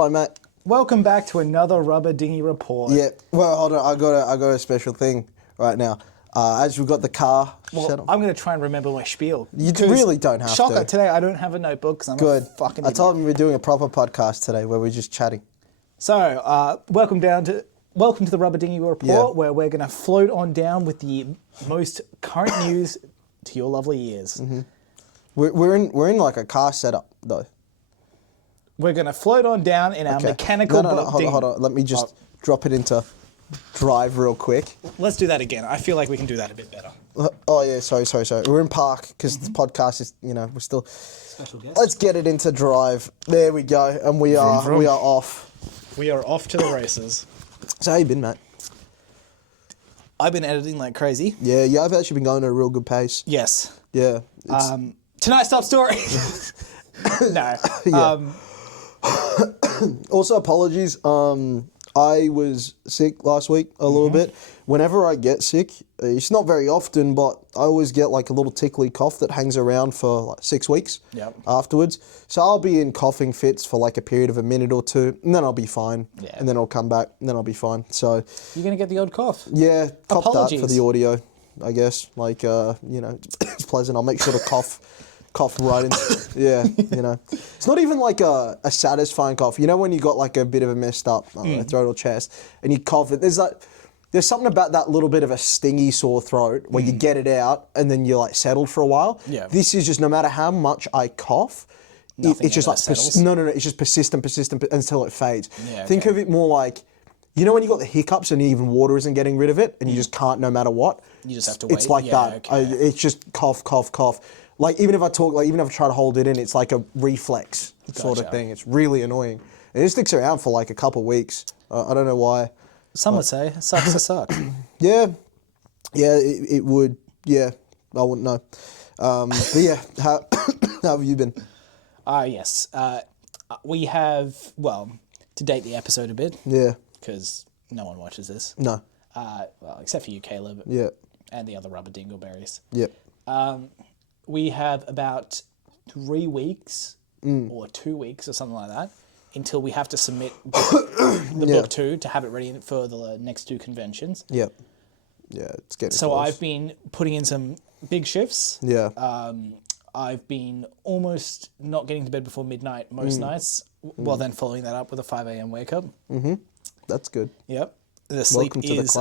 Hello, mate. Welcome back to another Rubber Dinghy Report. Yeah. Well, hold on. I got a special thing right now. As we've got the car set up. I'm going to try and remember my spiel. You really don't have shocker, to. today I don't have a notebook because I'm Good. a fucking I idiot. told him we're doing a proper podcast today where we're just chatting. So, welcome to the Rubber Dinghy Report, where we're going to float on down with the most current news to your lovely ears. Mm-hmm. We're in like a car setup though. We're going to float on down in our mechanical No, hold on. Let me just drop it into drive real quick. Let's do that again. I feel like we can do that a bit better. Oh yeah, sorry. We're in park because the podcast is, we're still. Special guest. Let's get it into drive. There we go, and we are off. We are off to the races. So how you been, mate? I've been editing like crazy. Yeah, I've actually been going at a real good pace. Yes. Yeah. Tonight's top story. No. Yeah. Also, apologies. I was sick last week a little bit. Whenever I get sick, it's not very often, but I always get like a little tickly cough that hangs around for like 6 weeks afterwards. So I'll be in coughing fits for like a period of a minute or two, and then I'll be fine. Yeah. And then I'll come back, and then I'll be fine. So you're going to get the odd cough. Yeah, cop that for the audio, I guess. Like, it's pleasant. I'll make sure to cough right into, It's not even like a satisfying cough. You know when you got like a bit of a messed up throat or chest and you cough it, there's something about that little bit of a stingy sore throat where you get it out and then you're like settled for a while. Yeah. This is just no matter how much I cough, it's just like, it's just persistent until it fades. Yeah, Think of it more like, when you got the hiccups and even water isn't getting rid of it and you just can't no matter what. You just have to wait. It's like that. Okay. It's just cough. Like, even if I talk, even if I try to hold it in, it's like a reflex sort of thing. It's really annoying. And it sticks around for like a couple of weeks. I don't know why. Some would say, sucks to suck. Yeah, it would. Yeah, I wouldn't know. But yeah, how have you been? Yes. We have, to date the episode a bit. Yeah. Because no one watches this. No. Except for you, Caleb. Yeah. And the other rubber dingleberries. Yep. We have about 3 weeks or 2 weeks or something like that until we have to submit the book 2 to have it ready for the next 2 conventions. Yep. Yeah, it's getting So close. I've been putting in some big shifts. Yeah. I've been almost not getting to bed before midnight most nights, while then following that up with a 5 a.m. wake up. Mm-hmm. That's good. Yep. The sleep is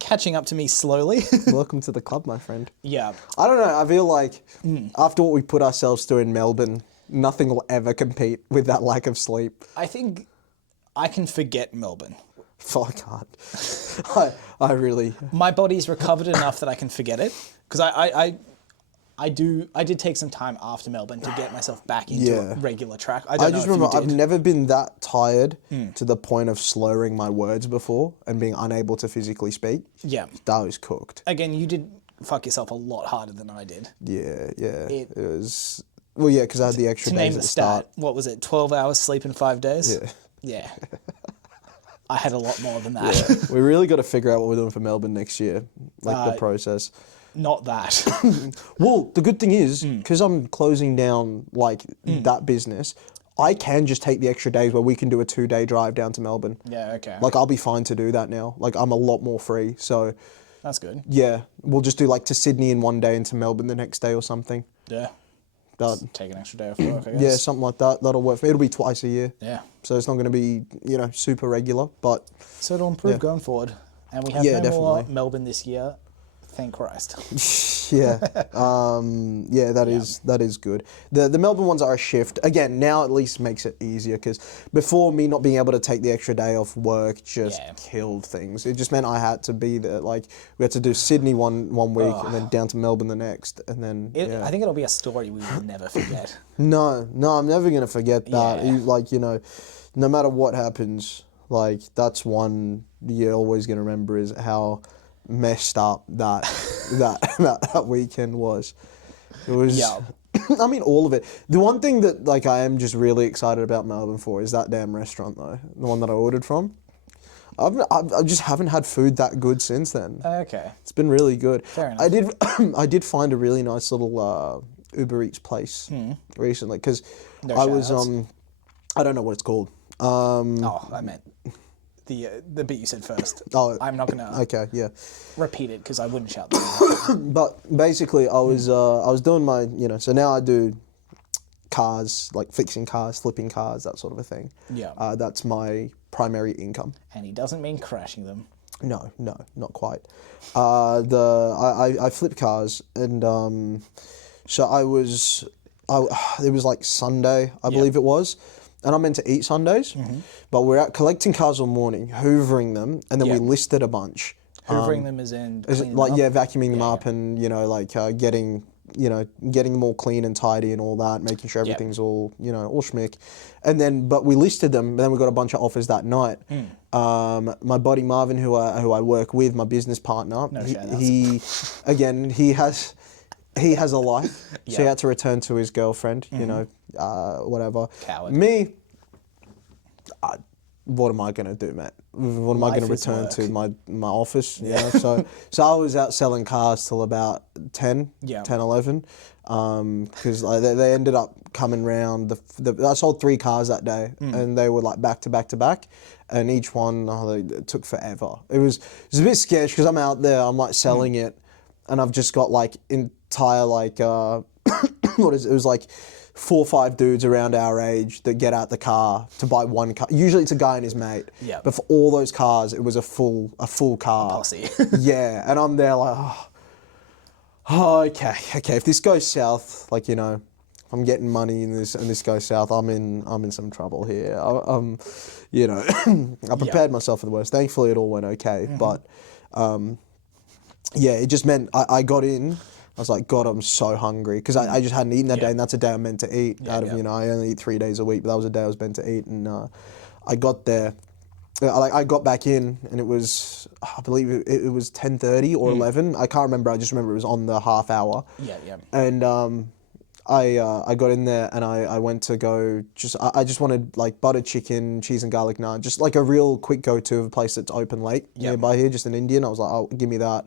catching up to me slowly. Welcome to the club, my friend. Yeah. I don't know. I feel like after what we put ourselves through in Melbourne, nothing will ever compete with that lack of sleep. I think I can forget Melbourne. I can't. I really... My body's recovered enough that I can forget it. Because I did take some time after Melbourne to get myself back into a regular track. I just remember I've never been that tired to the point of slurring my words before and being unable to physically speak. Yeah. That was cooked. Again, you did fuck yourself a lot harder than I did. Yeah. It was... Well, yeah, because I had the extra days at the start. What was it, 12 hours sleep in 5 days? Yeah. I had a lot more than that. Yeah. We really got to figure out what we're doing for Melbourne next year. Like the process. Not that. Well, the good thing is, because I'm closing down like that business, I can just take the extra days where we can do a 2-day drive down to Melbourne. Yeah, okay. Like, I'll be fine to do that now. Like, I'm a lot more free, so... That's good. Yeah, we'll just do like to Sydney in 1 day and to Melbourne the next day or something. Yeah. Take an extra day off work, I guess. Yeah, something like that. That'll work for me. It'll be twice a year. Yeah. So it's not going to be, super regular, but... So it'll improve going forward. And we have no more Melbourne this year. Thank Christ. Yeah. That is good. The Melbourne ones are a shift. Again, now at least makes it easier because before me not being able to take the extra day off work just killed things. It just meant I had to be there. Like, we had to do Sydney one week and then down to Melbourne the next. And then, I think it'll be a story we will never forget. No, I'm never going to forget that. Yeah. No matter what happens, like, that's one you're always going to remember is how messed up that weekend was. It was I mean, all of it. The one thing that like I am just really excited about Melbourne for is that damn restaurant though, the one that I ordered from. I just haven't had food that good since then. Okay. It's been really good. Fair enough. I did find a really nice little Uber Eats place recently because I was I don't know what it's called. I meant the bit you said first. Oh, I'm not gonna okay, yeah. repeat it because I wouldn't shout that. But basically, I was doing my, so now I do cars, like fixing cars, flipping cars, that sort of a thing. Yeah. That's my primary income. And he doesn't mean crashing them. No, not quite. I flip cars, and so it was like Sunday, I believe it was, and I'm meant to eat Sundays, but we're out collecting cars all morning, hoovering them, and then we listed a bunch. Hoovering them as in vacuuming them up, and getting them all clean and tidy and all that, making sure everything's all schmick. And then, but we listed them, and then we got a bunch of offers that night. My buddy Marvin, who I work with, my business partner, he has a life, so he had to return to his girlfriend, whatever. Coward. Me, what am I going to do, mate? What am I going to return to? My office, So I was out selling cars till about 10, 11, because they ended up coming round. I sold 3 cars that day, and they were like back to back to back, and each one it took forever. It was a bit sketchy because I'm out there, I'm like selling it, and I've just got like entire like what is it? It was like 4 or 5 dudes around our age that get out the car to buy one car. Usually it's a guy and his mate. Yeah. But for all those cars, it was a full car. A posse. Yeah, and I'm there like, okay. If this goes south, like if I'm getting money and this goes south, I'm in some trouble here. I prepared myself for the worst. Thankfully, it all went okay. But it just meant I got in. I was like, God, I'm so hungry because I just hadn't eaten that day, and that's a day I'm meant to eat. I only eat 3 days a week, but that was a day I was meant to eat. And I got there, I got back in, and it was, I believe it was 10:30 or 11. I can't remember. I just remember it was on the half hour. Yeah. And I got in there, and I went to go I just wanted like butter chicken, cheese and garlic naan, just like a real quick go-to of a place that's open late nearby here, just an Indian. I was like, oh, give me that.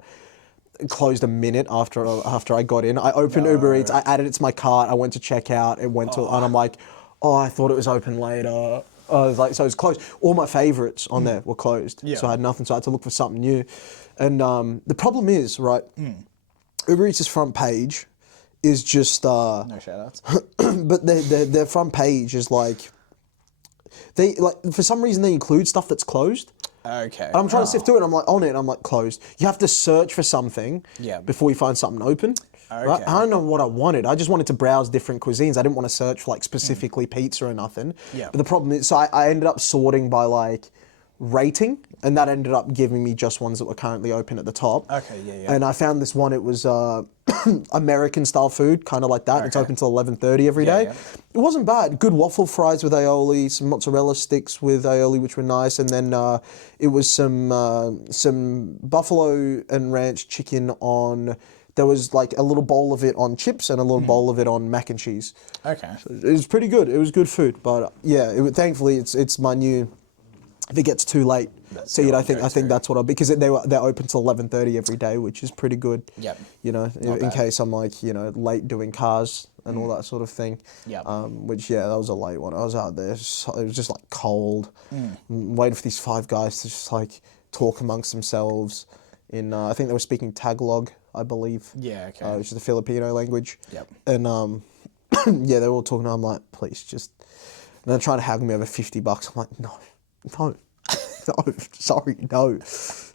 Closed a minute after I got in. I opened Uber Eats. I added it to my cart. I went to check out. It went to, and I'm like, I thought it was open later. I was like, so it was closed. All my favorites on there were closed. Yeah. So I had nothing. So I had to look for something new. And the problem is, right, Uber Eats' front page is just no shout outs. But their front page is like, for some reason they include stuff that's closed. Okay. And I'm trying to sift through it, and I'm like, on it, and I'm like, closed. You have to search for something before you find something open. Okay. Right? I don't know what I wanted. I just wanted to browse different cuisines. I didn't want to search for like specifically pizza or nothing. Yeah. But the problem is, so I ended up sorting by like rating, and that ended up giving me just ones that were currently open at the top. Okay, yeah. And I found this one, it was American style food, kind of like that. Okay. It's open till 11:30 every day. Yeah. It wasn't bad. Good waffle fries with aioli, some mozzarella sticks with aioli, which were nice, and then it was some buffalo and ranch chicken on. There was like a little bowl of it on chips and a little bowl of it on mac and cheese. Okay. So it was pretty good. It was good food, but thankfully it's my new. If it gets too late to eat, I think that's what because they're open till 11:30 every day, which is pretty good. Yep. In case I'm like late doing cars and all that sort of thing. Yeah. That was a late one. I was out there. It was just like cold, waiting for these 5 guys to just like talk amongst themselves. I think they were speaking Tagalog, I believe. Yeah. Okay. Which is the Filipino language. Yep. And they were all talking. I'm like, please just. And they're trying to haggle me over $50. I'm like, no. No, sorry, no.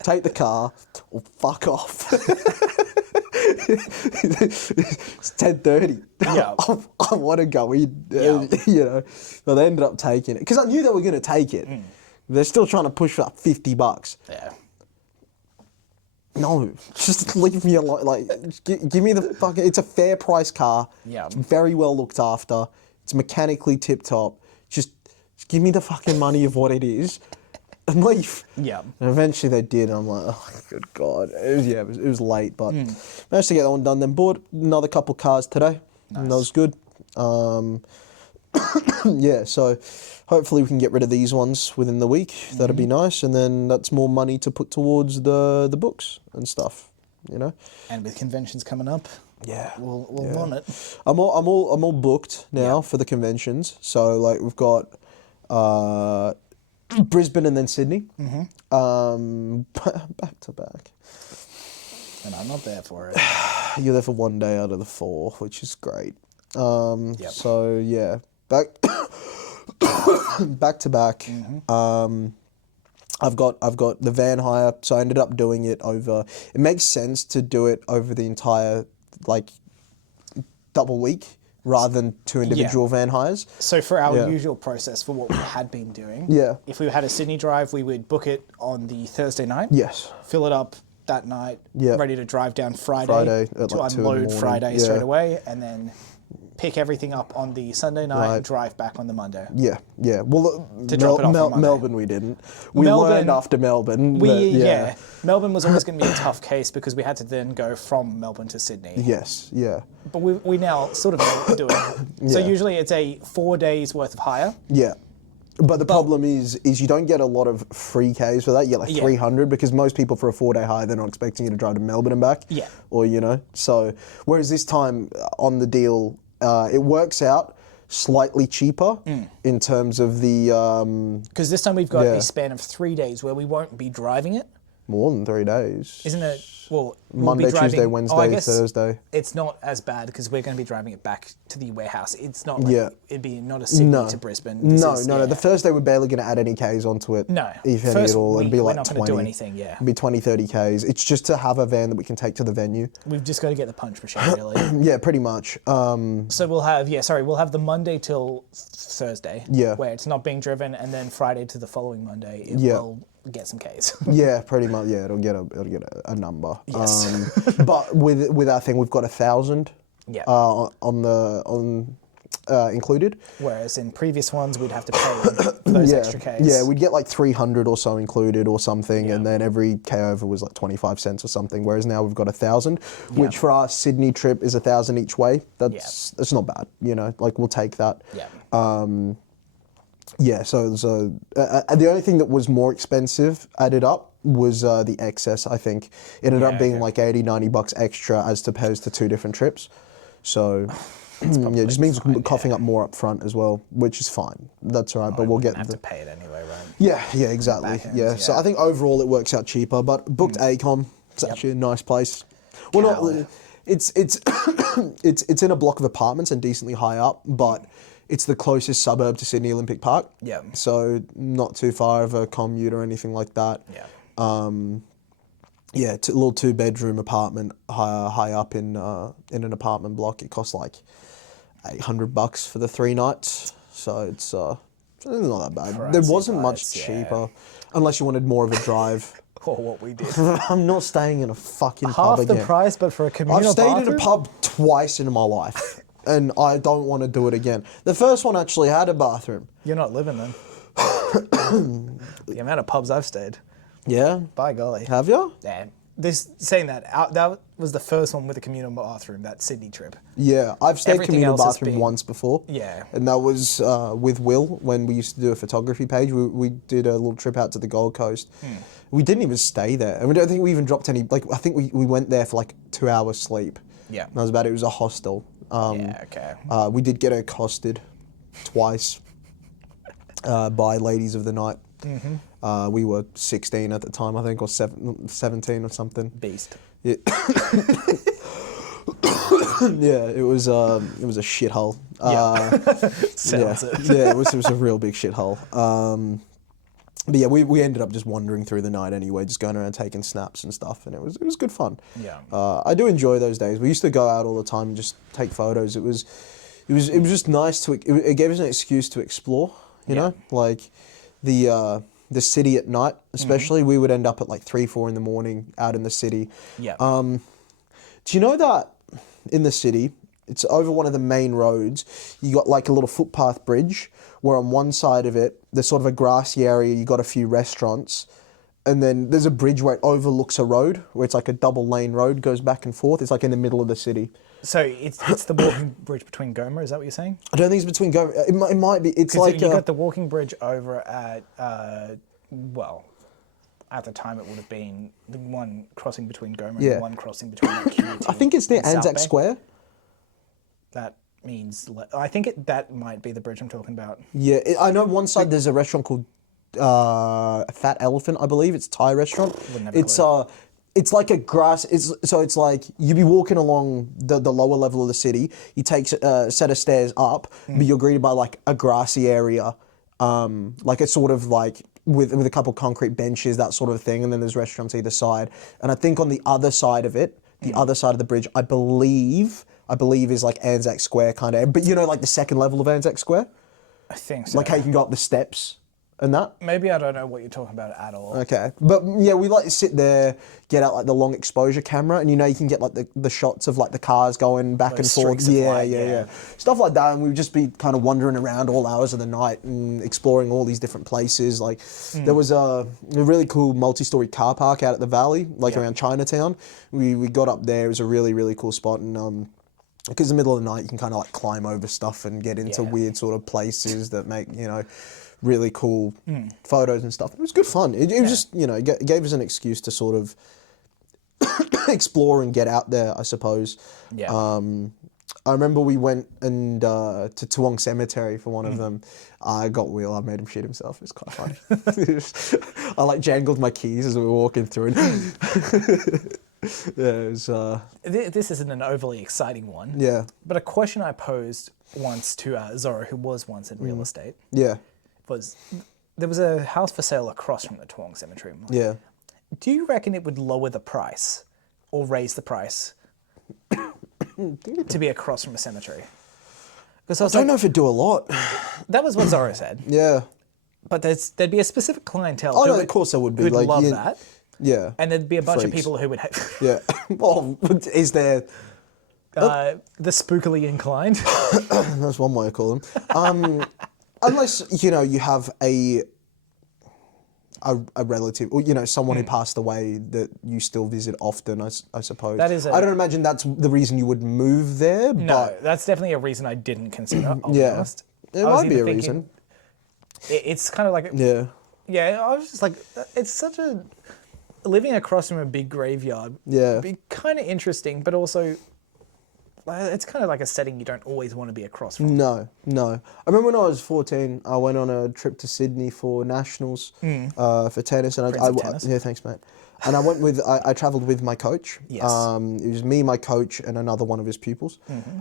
Take the car or fuck off. It's 10:30. Yeah, I want to go in. But they ended up taking it because I knew they were going to take it. They're still trying to push for $50. Yeah. No, just leave me alone. Like, give me the fucking. It's a fair price car. Yeah. It's very well looked after. It's mechanically tip top. Just give me the fucking money of what it is and leave. Yeah. And eventually they did, and I'm like, oh, good God. It was late, but managed to get that one done. Then bought another couple cars today, and that was good. So hopefully we can get rid of these ones within the week. That'd be nice, and then that's more money to put towards the books and stuff, And with conventions coming up. Yeah, we'll want it. I'm all booked now for the conventions. So like we've got Brisbane and then Sydney. Back to back. And I'm not there for it. You're there for 1 day out of the 4, which is great. Yep. So yeah, back back to back. I've got the van hire, so I ended up doing it over. It makes sense to do it over the entire double week rather than 2 individual van hires. So for our usual process for what we had been doing, if we had a Sydney drive, we would book it on the Thursday night. Yes. Fill it up that night, ready to drive down Friday at to like 2 in the unload morning. Friday straight away, and then pick everything up on the Sunday night and drive back on the Monday. Yeah. Well, To drop it off on Monday. Melbourne we didn't. We learned after Melbourne. Melbourne was always going to be a tough case because we had to then go from Melbourne to Sydney. Yes, yeah. But we now sort of know what we're doing. So usually it's a 4 days worth of hire. Yeah. But the problem is you don't get a lot of free Ks for that. You get like 300 because most people for a 4-day hire, they're not expecting you to drive to Melbourne and back. Yeah. Or, so whereas this time on the deal, it works out slightly cheaper in terms of the... Because this time we've got a span of 3 days where we won't be driving it. More than 3 days. Isn't it? Well, Monday, we'll be driving, Tuesday, Wednesday, Thursday. It's not as bad because we're going to be driving it back to the warehouse. It's not like it'd be not a Sydney to Brisbane. No. The first day we're barely going to add any Ks onto it. No. If any at all. It'd be like we're not 20. going to do anything, It'd be 20, 30 Ks. It's just to have a van that we can take to the venue. We've just got to get the punch machine, really. Yeah, pretty much. So we'll have the Monday till Thursday, where it's not being driven, and then Friday to the following Monday, it will get some Ks. Yeah, pretty much. Yeah, it'll get a number. Yes. But with our thing, we've got 1,000. Yeah. Included. Whereas in previous ones, we'd have to pay for those extra Ks. Yeah, we'd get like 300 or so included or something, and then every K over was like 25 cents or something. Whereas now we've got 1,000, which for our Sydney trip is 1,000 each way. That's not bad, like we'll take that. Yeah. So the only thing that was more expensive added up was the excess, I think. It ended up being like $80-$90 extra as opposed to 2 different trips. So it just means coughing up more up front as well, which is fine. That's all right, but we'll get have to pay it anyway, right? Yeah, exactly. So I think overall it works out cheaper, but booked ACOM. It's actually a nice place. Well, it's in a block of apartments and decently high up, but it's the closest suburb to Sydney Olympic Park. Yeah. So not too far of a commute or anything like that. Yeah. It's a little 2-bedroom apartment high up in an apartment block. It costs like $800 for the 3 nights. So it's not that bad. There wasn't much cheaper, unless you wanted more of a drive. Or what we did. I'm not staying in a fucking pub Half again. the price, but for a communal I've stayed bathroom? in a pub twice in my life, and I don't want to do it again. The first one actually had a bathroom. You're not living then. The amount of pubs I've stayed. Yeah? By golly. Have you? Yeah. That was the first one with a communal bathroom, that Sydney trip. Yeah, I've stayed Everything communal else has bathroom been- once before. Yeah. And that was with Will when we used to do a photography page. We did a little trip out to the Gold Coast. We didn't even stay there. And I don't think we even dropped any, I think we went there for like 2 hours sleep. Yeah. And that was about it. It was a hostel. Okay. We did get accosted twice by ladies of the night. We were 16 at the time, I think, or 17 or something. Beast. Yeah. Yeah, it was a shithole. Sounds it. Yeah, it was a real big shithole. But yeah, we ended up just wandering through the night anyway, just going around taking snaps and stuff, and it was good fun. Yeah. I do enjoy those days. We used to go out all the time and just take photos. It was just nice to. It gave us an excuse to explore. You know, like the city at night, especially. We would end up at like 3-4 in the morning out in the city. Yeah. Do you know that in the city, it's over one of the main roads, you got like a little footpath bridge where on one side of it, there's sort of a grassy area, you got a few restaurants, and then there's a bridge where it overlooks a road, where it's like a double lane road, goes back and forth. It's like in the middle of the city. So it's the walking bridge between Goma, is that what you're saying? I don't think it's between Goma. It might be. It's like you got the walking bridge over at at the time it would have been the one crossing between Goma and the one crossing between QUT. I think it's near and South Anzac Bay. Square. That means... I think that might be the bridge I'm talking about. Yeah, I know one side there's a restaurant called Fat Elephant, I believe. It's a Thai restaurant. Wouldn't have a clue. It's like a grass. It's like you'd be walking along the lower level of the city. You take a set of stairs up, but you're greeted by like a grassy area, like it's sort of like with a couple concrete benches, that sort of thing. And then there's restaurants either side. And I think on the other side of it, the other side of the bridge, I believe is like Anzac Square kind of. But you know, like the second level of Anzac Square, I think so. like how you can go up the steps. And that? Maybe I don't know what you're talking about at all. Okay. But yeah, we like to sit there, get out like the long exposure camera, and you know you can get like the shots of like the cars going back and forth. Yeah. Stuff like that, and we'd just be kind of wandering around all hours of the night and exploring all these different places. Like there was a really cool multi-story car park out at the valley, like around Chinatown. We got up there. It was a really, really cool spot, and because in the middle of the night you can kind of like climb over stuff and get into weird sort of places that make, you know, really cool photos and stuff. It was good fun. It was just, you know, it gave us an excuse to sort of explore and get out there, I suppose. Yeah. I remember we went and to Toowong Cemetery for one of them. I got Will. I made him shit himself. It was quite funny. I like jangled my keys as we were walking through. Yeah, it was... This isn't an overly exciting one. Yeah. But a question I posed once to Zorro, who was once in real estate. Yeah. Was there was a house for sale across from the Toowong Cemetery. Like, Yeah. do you reckon it would lower the price or raise the price to be across from a cemetery? Because I don't know if it'd do a lot. That was what Zorro said. Yeah. But there'd be a specific clientele. Oh, no, of course there would be. Who'd like, love that. Yeah. And there'd be a bunch of Freaks. people who would Yeah. Well, is there... the spookily inclined. That's one way to call them. Unless, you know, you have a relative, or, you know, someone who passed away that you still visit often, I suppose. That is I don't imagine that's the reason you would move there, No, but... that's definitely a reason I didn't consider, I'll be Yeah. honest. It I was might be either a thinking- reason. It's kind of like... Yeah. Yeah, I was just like, it's such a... Living across from a big graveyard Yeah. would be kind of interesting, but also... It's kind of like a setting you don't always want to be across from. No. I remember when I was 14, I went on a trip to Sydney for nationals for tennis. And Prince of tennis. Yeah, thanks, mate. And I went with, I travelled with my coach. Yes. It was me, my coach, and another one of his pupils.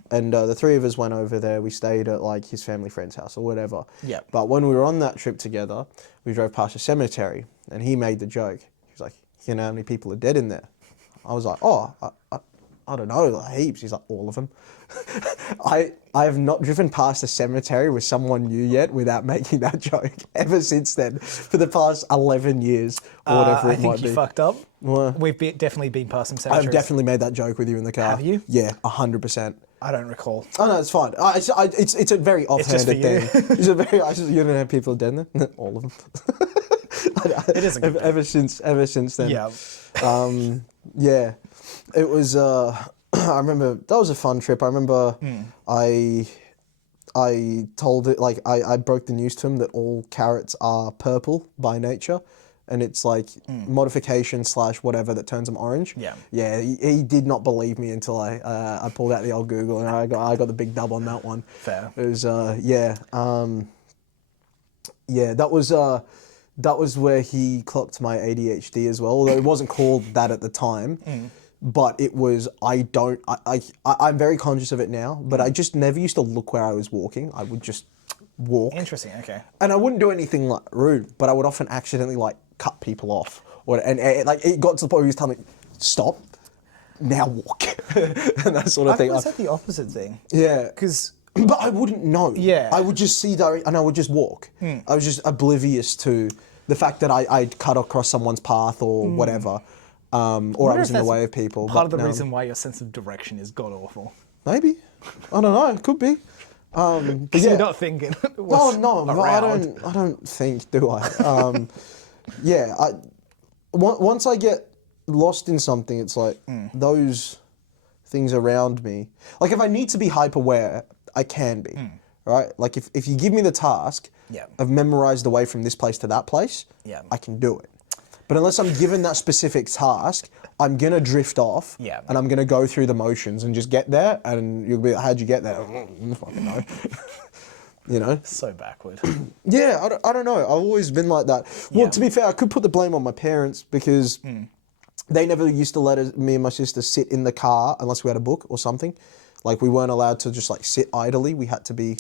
And the three of us went over there. We stayed at like his family friend's house or whatever. Yeah. But when we were on that trip together, we drove past a cemetery, and he made the joke. He was like, "You know how many people are dead in there?" I was like, "Oh, I don't know, like heaps." He's like, "All of them." I have not driven past a cemetery with someone new yet without making that joke ever since then, for the past 11 years or whatever it might be. I think you fucked up. What? We've definitely been past some cemeteries. I've definitely made that joke with you in the car. Have you? Yeah, 100%. I don't recall. Oh no, it's fine. It's a very offhanded just for thing. It's a very. You don't know how people are dead there. All of them. It is a good thing. Ever since then. Yeah. Yeah, it was. I remember that was a fun trip. I remember I told it, like I broke the news to him that all carrots are purple by nature, and it's like modification / whatever that turns them orange. Yeah. Yeah. He did not believe me until I pulled out the old Google, and I got the big dub on that one. Fair. It was yeah. That was where he clocked my ADHD as well, although it wasn't called that at the time. But it was, I'm very conscious of it now, but I just never used to look where I was walking. I would just walk. Interesting, okay. And I wouldn't do anything like rude, but I would often accidentally like cut people off. And like it got to the point where he was telling me, "Stop, now walk." And that sort of thing. I said the opposite thing. Yeah. Because... But I wouldn't know. Yeah. I would just see direct, and I would just walk. I was just oblivious to the fact that I'd cut across someone's path or whatever. Or I was in the way of people. Part of the reason why your sense of direction is god awful. Maybe. I don't know. It could be. But yeah. You're not thinking. No. I don't think. Do I? Yeah. Once I get lost in something, it's like those things around me. Like if I need to be hyper aware, I can be. Right. Like if you give me the task of memorize the way from this place to that place, I can do it. But unless I'm given that specific task, I'm going to drift off. Yeah. And I'm going to go through the motions and just get there. And you'll be like, how'd you get there? I don't fucking know. You know? So backward. Yeah, I don't know. I've always been like that. Well, to be fair, I could put the blame on my parents because they never used to let me and my sister sit in the car unless we had a book or something. Like, we weren't allowed to just, like, sit idly. We had to be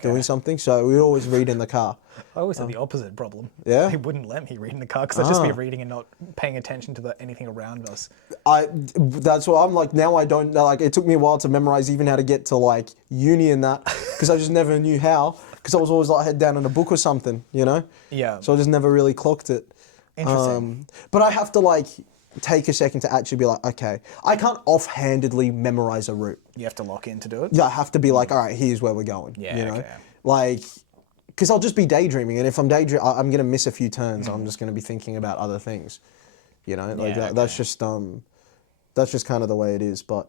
doing something. So we'd always read in the car. I always had the opposite problem. Yeah? They wouldn't let me read in the car because I'd just be reading and not paying attention to anything around us. That's what I'm like, now I don't know. Like, it took me a while to memorize even how to get to, like, uni and that because I just never knew how because I was always, like, head down in a book or something, you know? Yeah. So I just never really clocked it. Interesting. But I have to, like, take a second to actually be like, okay, I can't offhandedly memorize a route. You have to lock in to do it? Yeah, I have to be like, all right, here's where we're going. Yeah, you know? okay. Like, because I'll just be daydreaming, and if I'm daydreaming, I'm gonna miss a few turns. I'm just gonna be thinking about other things. You know, like that's just kind of the way it is. But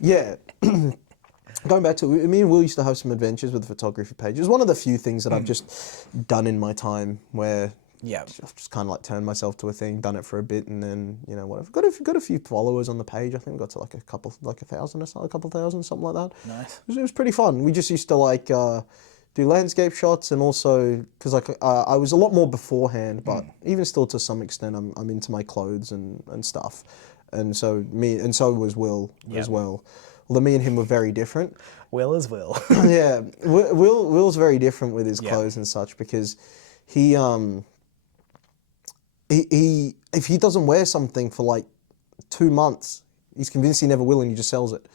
yeah, going back to me and Will used to have some adventures with the photography page. It was one of the few things that I've just done in my time where. Yeah. I've just kind of like turned myself to a thing, done it for a bit, and then, you know, whatever. Got a few followers on the page. I think we got to like a couple thousand or so, a couple thousand, something like that. Nice. It was pretty fun. We just used to like do landscape shots, and also because like I was a lot more beforehand, but even still to some extent, I'm into my clothes and stuff, and so was Will as well. Although me and him were very different. Will is Will. Yeah, Will's very different with his clothes and such because he if he doesn't wear something for like 2 months, he's convinced he never will, and he just sells it.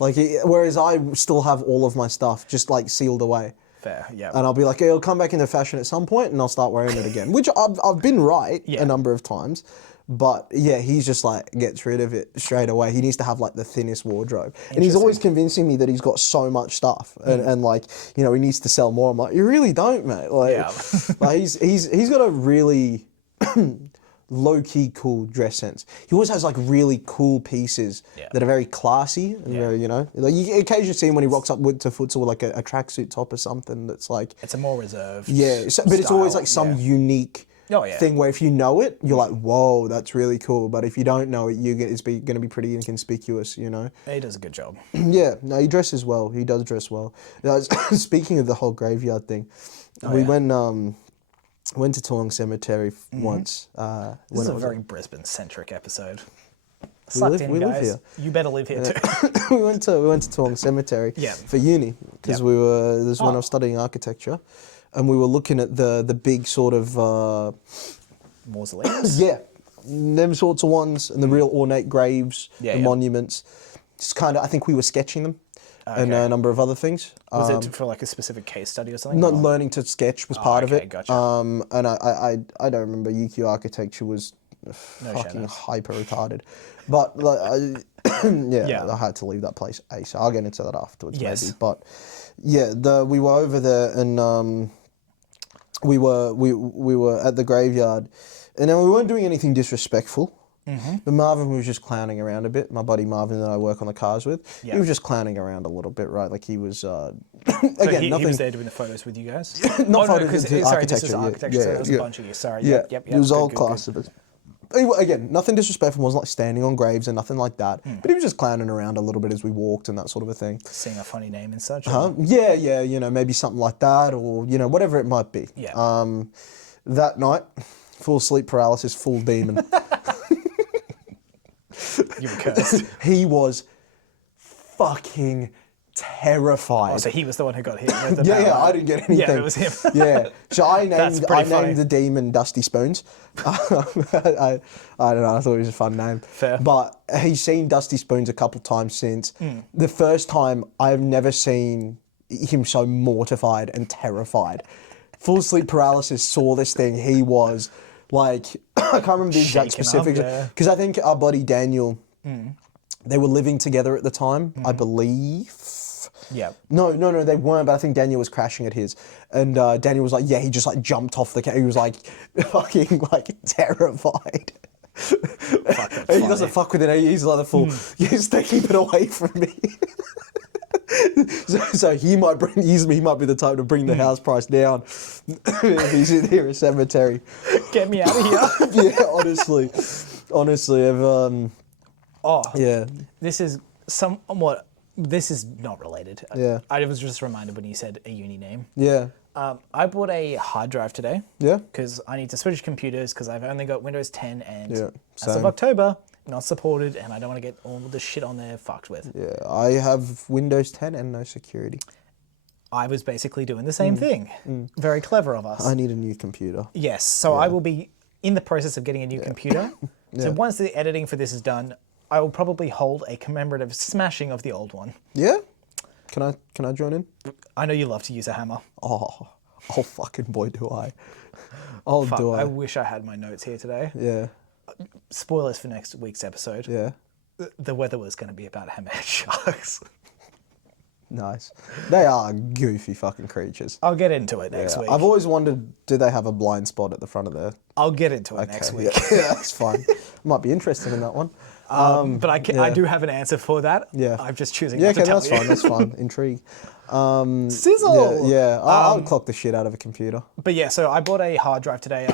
Like, whereas I still have all of my stuff just like sealed away. Fair, yeah. And I'll be like, it'll come back into fashion at some point, and I'll start wearing it again. Which I've been right a number of times, but yeah, he's just like gets rid of it straight away. He needs to have like the thinnest wardrobe, and he's always convincing me that he's got so much stuff, and like, you know, he needs to sell more. I'm like, you really don't, mate. Like, like he's got a really low-key cool dress sense. He always has like really cool pieces that are very classy and very, you know, like you occasionally see him when he rocks up to futsal with like a tracksuit top or something that's like, it's a more reserved but it's always like some unique thing where if you know it, you're like, whoa, that's really cool. But if you don't know it, it's going to be pretty inconspicuous, you know. He does a good job. Yeah, no, he dresses well. He does dress well. Speaking of the whole graveyard thing, we went to Toowong Cemetery once. This is a very Brisbane-centric episode. We live here. You better live here too. we went to Toowong Cemetery for uni because this is when I was studying architecture, and we were looking at the big sort of mausoleums. Them sorts of ones, and the real ornate graves, the monuments. Just kind of, I think we were sketching them. And a number of other things. Was it for like a specific case study or something? Not learning to sketch was part of it. Gotcha. And I don't remember. UQ architecture was fucking hyper retarded, but like, I had to leave that place ASAP. I'll get into that afterwards, maybe. But yeah, we were over there, and we were at the graveyard, and then we weren't doing anything disrespectful. But Marvin was just clowning around a bit. My buddy Marvin that I work on the cars with, he was just clowning around a little bit, right? Like he was, again, he nothing. was there doing the photos with you guys? Not photos, sorry, architecture. this is architecture, so there was a bunch of you. Sorry, It was all class of us. Again, nothing disrespectful, wasn't like standing on graves and nothing like that. But he was just clowning around a little bit as we walked and that sort of a thing. Seeing a funny name and such? Yeah, you know, maybe something like that, or, you know, whatever it might be. That night, full sleep paralysis, full demon. You were cursed. He was fucking terrified. Oh, so he was the one who got hit with the I didn't get anything. Yeah, it was him. So I named the demon Dusty Spoons. I don't know, I thought it was a fun name. Fair. But he's seen Dusty Spoons a couple times since. The first time, I've never seen him so mortified and terrified. Full sleep paralysis, saw this thing, he was like, I can't remember the exact specifics, because I think our buddy Daniel, they were living together at the time, I believe. Yeah. No, they weren't, but I think Daniel was crashing at his. And Daniel was like, he just like jumped off the car. He was like fucking like terrified. He doesn't fuck with it. He's like the fool. You just keep it away from me. So he might he might be the type to bring the house price down if he's in here a cemetery. Get me out of here. Yeah, honestly, I've yeah. This is somewhat. This is not related. Yeah. I was just reminded when you said a uni name. Yeah. I bought a hard drive today. Yeah. Because I need to switch computers because I've only got Windows 10 and as same. of October, not supported, and I don't want to get all the shit on there fucked with. Yeah, I have Windows 10 and no security. I was basically doing the same thing. Very clever of us. I need a new computer. Yes, so I will be in the process of getting a new computer. So once the editing for this is done, I will probably hold a commemorative smashing of the old one. Yeah? Can I join in? I know you love to use a hammer. Oh fucking boy, do I. Oh, Fuck, do I. I wish I had my notes here today. Yeah. Spoilers for next week's episode. Yeah. The weather was going to be about hammerhead sharks. Nice. They are goofy fucking creatures. I'll get into it next week. I've always wondered, do they have a blind spot at the front of their... I'll get into it next week. Yeah, that's fine. Might be interested in that one. But I do have an answer for that. Yeah. I'm just choosing not to tell you. That's fine. Intrigue. Sizzle! Yeah. I'll clock the shit out of a computer. But yeah, so I bought a hard drive today.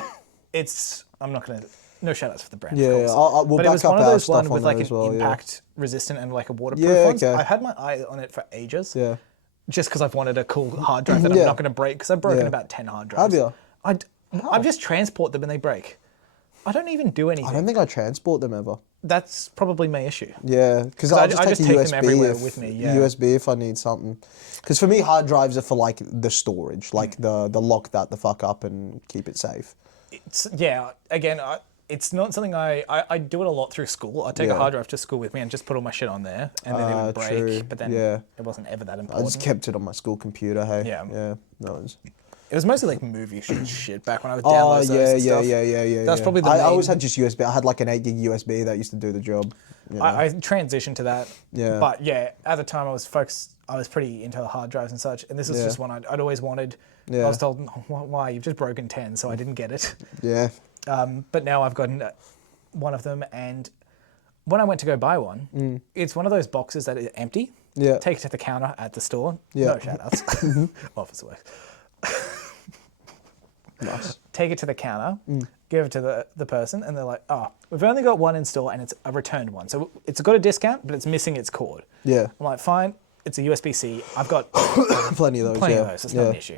I'm not going to... No shout-outs for the brand, Yeah, of course. we'll But it was back one up of our those stuff ones on with like there an as well, impact resistant and like a waterproof Yeah, ones. okay. I've had my eye on it for ages. Yeah. Just because I've wanted a cool hard drive that I'm not going to break, because I've broken about 10 hard drives. Have you? I just transport them and they break. I don't even do anything. I don't think I transport them ever. That's probably my issue. Yeah, because I just take a USB them everywhere with me. Yeah. USB if I need something. Because for me, hard drives are for like the storage, like the lock that the fuck up and keep it safe. It's not something I do it a lot through school. I take a hard drive to school with me and just put all my shit on there, and then it would break. True. But then Yeah. it wasn't ever that I important. just kept it on my school computer. Hey. Yeah. That was. It was mostly like movie shit back when I would download those and stuff. Yeah. That's probably the I main... always had just USB. I had like an 8 gig USB that used to do the job. You know? I transitioned to that. Yeah. But yeah, at the time I was focused. I was pretty into hard drives and such, and this is just one I'd always wanted. Yeah. I was told, why? You've just broken 10, so I didn't get it. Yeah. But now I've gotten one of them, and when I went to go buy one, it's one of those boxes that is empty. Yeah. Take it to the counter at the store. Yeah. No shout-outs. Office work. Nice. Take it to the counter, give it to the person, and they're like, oh, we've only got one in store, and it's a returned one. So it's got a discount, but it's missing its cord. Yeah. I'm like, fine, it's a USB-C. I've got Plenty of those. of those. It's not an issue.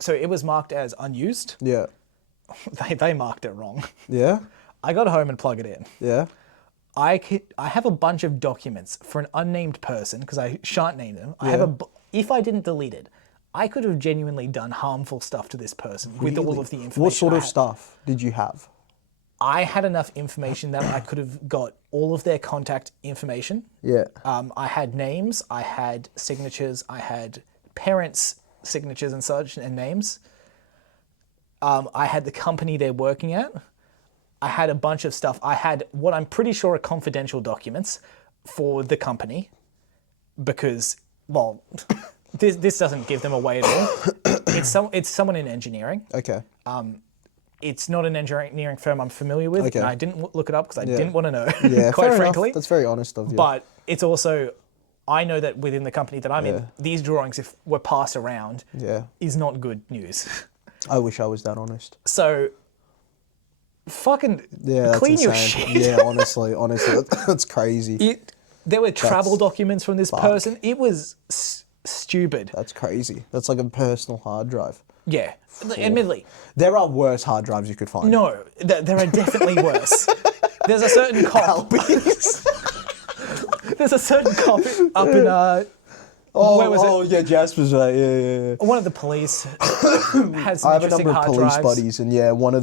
So it was marked as unused. Yeah. They marked it wrong. Yeah. I got home and plug it in. Yeah. I have a bunch of documents for an unnamed person, because I shan't name them. I have if I didn't delete it, I could have genuinely done harmful stuff to this person with all of the information. What sort of stuff did you have? I had enough information that I could have got all of their contact information. Yeah. I had names, I had signatures, I had parents' signatures and such and names. I had the company they're working at. I had a bunch of stuff. I had what I'm pretty sure are confidential documents for the company because, well, this doesn't give them away at all. It's someone in engineering. Okay. It's not an engineering firm I'm familiar with, Okay. and I didn't look it up because I didn't want to know, Yeah, quite fair frankly. enough. That's very honest of you. But it's also, I know that within the company that I'm in, these drawings, if were passed around, is not good news. I wish I was that honest. So, fucking Yeah, clean that's your insane. shit. Yeah, honestly, that's crazy. There were travel documents from this person. It was stupid. That's crazy. That's like a personal hard drive. Yeah, admittedly. There are worse hard drives you could find. No, there are definitely worse. There's a certain cop. There's a certain cop up in where was it? Yeah, Jasper's right. Yeah. One of the police had some I have a interesting number of hard police drives. buddies, and one of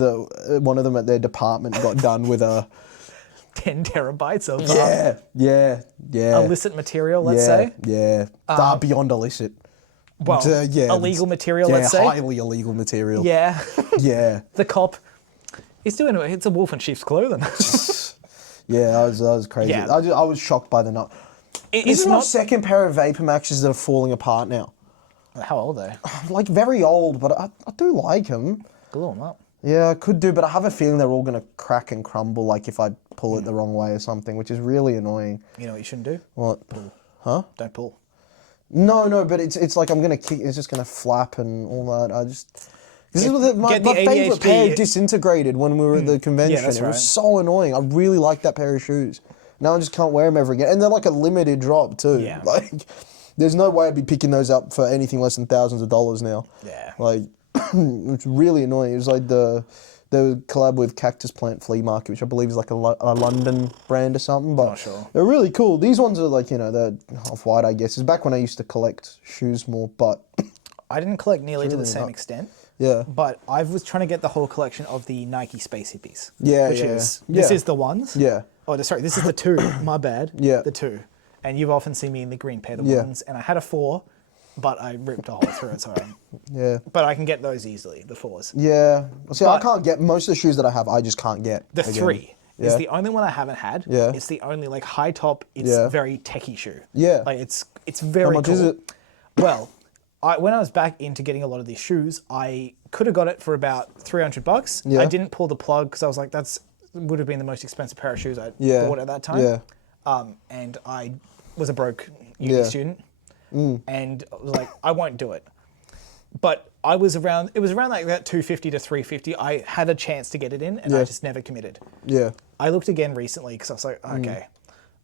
them at their department got done with a 10 terabytes of illicit material, let's say. Yeah, beyond illicit. Well, illegal material, let's say. Highly illegal material. Yeah. Yeah. The cop, it's a wolf in sheep's clothing. Yeah, that was crazy. Yeah. I was shocked by the nut. This is my second pair of Vapor Maxes that are falling apart now. How old are they? Like very old, but I do like them. Glue them up. Yeah, I could do, but I have a feeling they're all going to crack and crumble like if I pull it the wrong way or something, which is really annoying. You know what you shouldn't do? What? Huh? Don't pull. No, but it's like I'm gonna kick. It's just gonna flap and all that. This is what my the favorite pair ADHD disintegrated when we were at the convention. Yeah, that's It was right. so annoying. I really liked that pair of shoes. Now I just can't wear them ever again. And they're like a limited drop too. Yeah. Like, there's no way I'd be picking those up for anything less than thousands of dollars now. Yeah. Like, it's really annoying. It was like the collab with Cactus Plant Flea Market, which I believe is like a London brand or something. But Not sure. they're really cool. These ones are like, they're off-white, I guess. It's back when I used to collect shoes more, but I didn't collect nearly to the really same not. extent. yeah. But I was trying to get the whole collection of the Nike Space Hippies. Yeah, Which yeah, is, yeah. this is the ones. Yeah. Oh, sorry, this is the 2. My bad. Yeah. The 2. And you've often seen me in the green pair, the Yeah. ones. And I had a 4, but I ripped a hole through it, so Yeah. but I can get those easily, the 4s. Yeah. See, I But- can't get most of the shoes that I have. I just can't get. The again. 3 is Yeah. the only one I haven't had. Yeah. It's the only like high top. It's Yeah. very techie shoe. Yeah. Like it's very How much cool. is it? Well, when I was back into getting a lot of these shoes, I could have got it for about $300. Yeah. I didn't pull the plug because I was like, would have been the most expensive pair of shoes I Yeah. bought at that time. Yeah. And I was a broke uni Yeah. student, and I was like, I won't do it. But it was around like that 250 to 350. I had a chance to get it in, and I Yeah. just never committed. Yeah. I looked again recently because I was like, okay,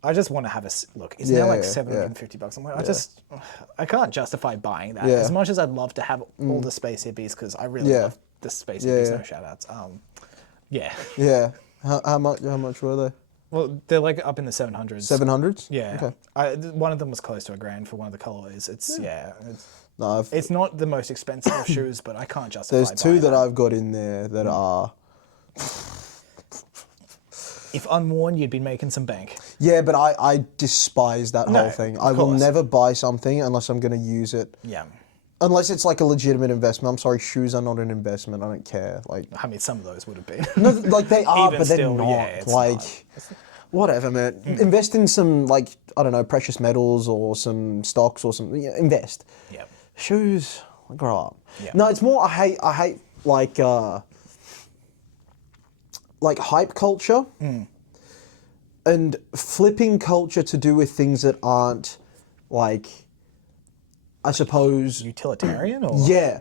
I just want to have look. It's Yeah, now like yeah, $750. I'm like, I can't justify buying that. Yeah. As much as I'd love to have all the Space Hippies because I really Yeah. love the Space Yeah, Hippies. yeah. No shout outs. Yeah. Yeah. How much were they? Well, they're like up in the 700s. 700s? Yeah. Okay. One of them was close to $1,000 for one of the colorways. No, It's not the most expensive of shoes, but I can't justify. there's 2 buying that I've got in there that are. If unworn, you'd be making some bank. Yeah, but I despise that No, whole thing. of I will course. never buy something unless I'm going to use it. Yeah. Unless it's like a legitimate investment. I'm sorry, shoes are not an investment. I don't care. Like, I mean, some of those would have been. no, like they are, Even but they're still, not. yeah, it's like, not. whatever, man. Invest in some, like, I don't know, precious metals or some stocks or something. Yeah, invest. Yeah. Shoes, grow up. Yeah. No, it's more. I hate like hype culture and flipping culture to do with things that aren't like, I suppose. Utilitarian, or Yeah,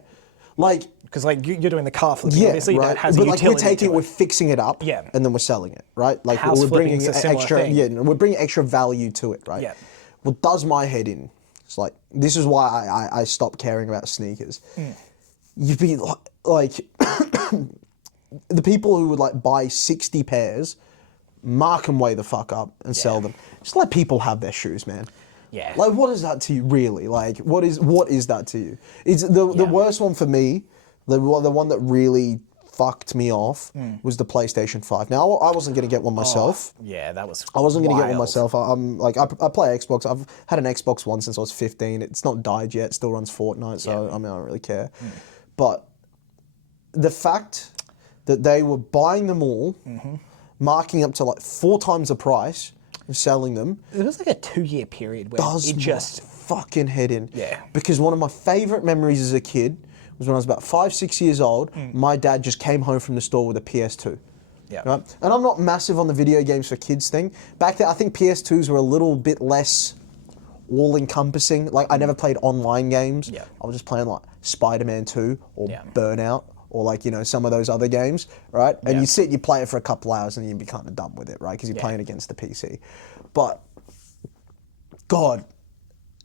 like. because like you're doing the car flipping, Yeah, obviously right. that has a but like we're utility taking, to we're it. fixing it up, Yeah. and then we're selling it, right? Like House we're bringing flipping's a similar extra, thing. yeah, we're bringing extra value to it, right? Yeah. What does my head in? It's like this is why I stopped caring about sneakers. You'd be like the people who would like buy 60 pairs, mark them way the fuck up, and sell them. Just let people have their shoes, man. Yeah. Like, what is that to you, really? Like, what is that to you? It's the worst one for me. The one that really fucked me off was the PlayStation 5. Now, I wasn't going to get one myself. Yeah, that was. I wasn't going to get one wild. myself. I'm like, I play Xbox. I've had an Xbox One since I was 15. It's not died yet. It still runs Fortnite, so I mean, I don't really care. But the fact that they were buying them all, marking up to like 4 times the price, and selling them, It was like a 2-year period where does it just. my fucking head in. Yeah. Because one of my favourite memories as a kid was when I was about 5-6 years old. My dad just came home from the store with a PS2. Yeah. Right? And I'm not massive on the video games for kids thing. Back then, I think PS2s were a little bit less all-encompassing. Like, I never played online games. Yeah. I was just playing, like, Spider-Man 2 or Yeah. Burnout or, like, some of those other games, right? And Yeah. you sit, you play it for a couple hours, and you'd be kind of done with it, right? Because you're playing against the PC. But, God,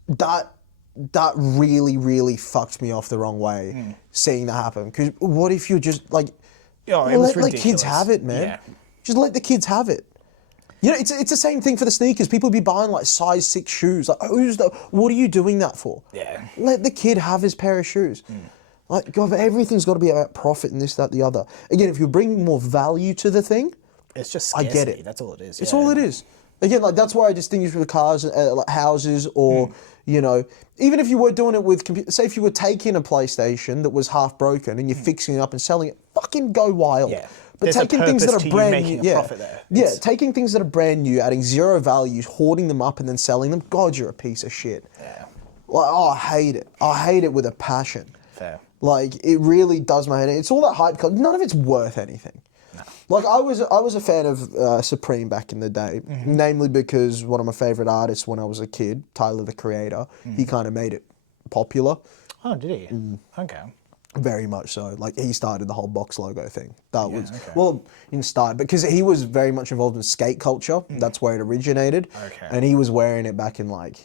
that really, really fucked me off the wrong way, seeing that happen. Because what if you're just, like... Oh, it was let kids ridiculous. have it, man. Yeah. Just let the kids have it. It's the same thing for the sneakers. People be buying like size 6 shoes. Like, what are you doing that for? Yeah. Let the kid have his pair of shoes. Like, God, everything's got to be about profit and this, that, the other. Again, if you're bringing more value to the thing, It's just I scarcity. get it. That's all it is. it's all it is. Again, like that's why I distinguish with cars, like houses, or even if you were doing it with say if you were taking a PlayStation that was half broken and you're fixing it up and selling it, fucking go wild. Yeah. But There's a taking things that purpose are to you brand making new, a profit there. yeah, taking things that are brand new, adding zero value, hoarding them up and then selling them. God, you're a piece of shit. Yeah. Like, I hate it. I hate it with a passion. Fair. Like, it really does my head in. It's all that hype. None of it's worth anything. Like I was a fan of Supreme back in the day, namely because one of my favorite artists when I was a kid, Tyler the Creator, he kind of made it popular. Oh, did he? Okay. Very much so. Like he started the whole box logo thing. That was well, he didn't start because he was very much involved in skate culture. That's where it originated. Okay. And he was wearing it back in like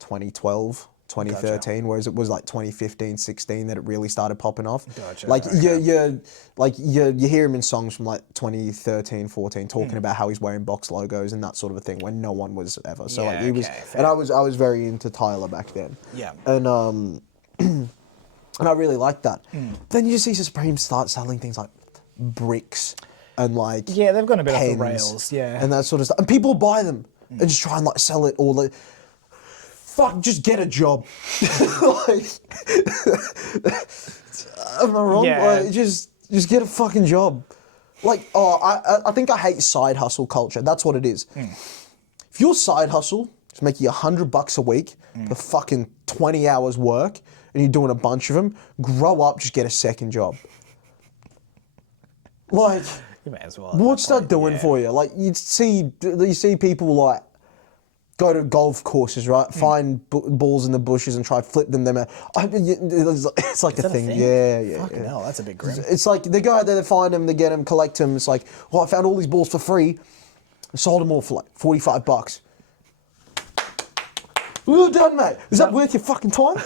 2012. 2013, whereas it was like 2015, 16 that it really started popping off. Gotcha. Like you hear him in songs from like 2013, 14 talking about how he's wearing box logos and that sort of a thing when no one was ever. So like he was, and I was very into Tyler back then. Yeah. And and I really liked that. Then you see Supreme start selling things like bricks and like they've gone a bit off the pens rails, and that sort of stuff, and people buy them and just try and like sell it all. Like, fuck, just get a job. Like, am I wrong? Yeah. Like, just get a fucking job. Like, I think I hate side hustle culture. That's what it is. If your side hustle is making you $100 a week for fucking 20 hours work and you're doing a bunch of them, grow up, just get a second job. Like, you may as well. what's that doing for you? Like, you see people like go to golf courses, right? Find balls in the bushes and try to flip them. It's like a thing. Yeah. Fucking hell, that's a big grim. It's like they go out there, they find them, they get them, collect them. It's like, well, I found all these balls for free. I sold them all for like $45. Well done, mate. Is that worth your fucking time?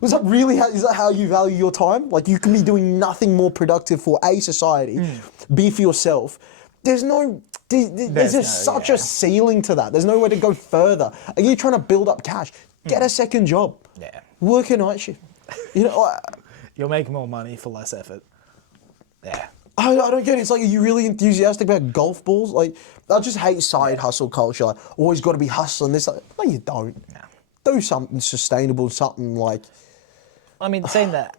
Was that really is that how you value your time? Like you can be doing nothing more productive for a society, B for yourself. There's just such a ceiling to that. There's nowhere to go further. Are you trying to build up cash? Get a second job. Yeah. Work a night shift. You know, you'll make more money for less effort. Yeah. I don't get it. It's like, are you really enthusiastic about golf balls? Like, I just hate side hustle culture. Like, always got to be hustling this. Like, no, you don't. No. Do something sustainable, something like... I mean, saying that,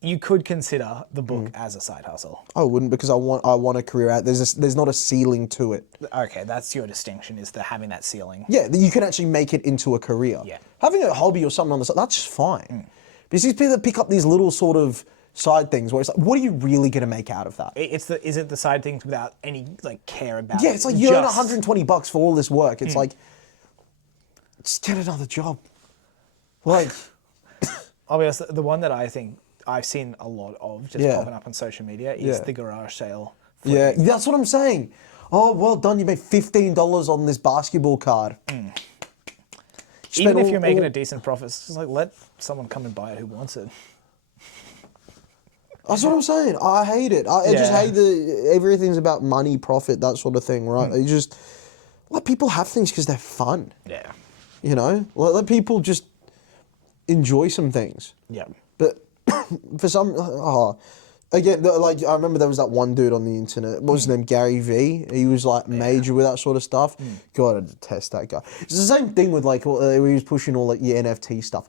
you could consider the book as a side hustle. I wouldn't, because I want a career out. There's not a ceiling to it. Okay, that's your distinction, is having that ceiling. Yeah, that you can actually make it into a career. Yeah. Having a hobby or something on the side, that's fine. Because these people that pick up these little sort of side things where it's like, what are you really going to make out of that? Is it the side things without any like care about? Yeah, it's like you earn $120 for all this work. It's like, just get another job. Like, I'll be honest, the one that I think I've seen a lot of just popping up on social media is the garage sale. Yeah, that's what I'm saying. Oh, well done. You made $15 on this basketball card. Even if you're making a decent profit, it's just like, let someone come and buy it who wants it. That's what I'm saying. I hate it. I just hate everything's about money, profit, that sort of thing, right? You just let people have things because they're fun. Yeah. You know? Let people just enjoy some things. Yeah. But for some... again, like, I remember there was that one dude on the internet. What was his name? Gary V. He was, like, major with that sort of stuff. God, I detest that guy. It's the same thing with, like, he was pushing all, like, your NFT stuff.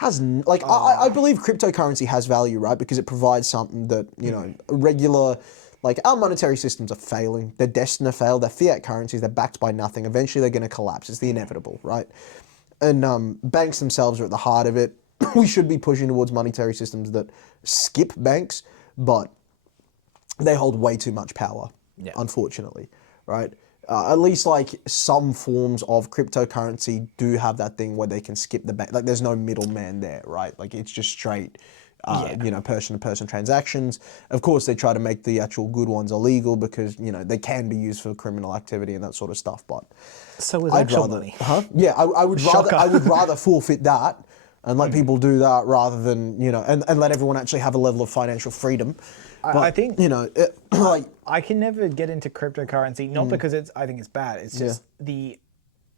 I believe cryptocurrency has value, right? Because it provides something that, you know, regular... Like, our monetary systems are failing. They're destined to fail. They're fiat currencies. They're backed by nothing. Eventually, they're going to collapse. It's the inevitable, right? And banks themselves are at the heart of it. We should be pushing towards monetary systems that skip banks, but they hold way too much power, unfortunately, right? At least, like, some forms of cryptocurrency do have that thing where they can skip the bank. Like, there's no middleman there, right? Like, it's just straight... you know, person-to-person transactions. Of course, they try to make the actual good ones illegal because, you know, they can be used for criminal activity and that sort of stuff. But so is actual money. Yeah, I would rather forfeit that and let people do that rather than, you know, and let everyone actually have a level of financial freedom. But, I think, you know, like I can never get into cryptocurrency, not because I think it's bad. It's just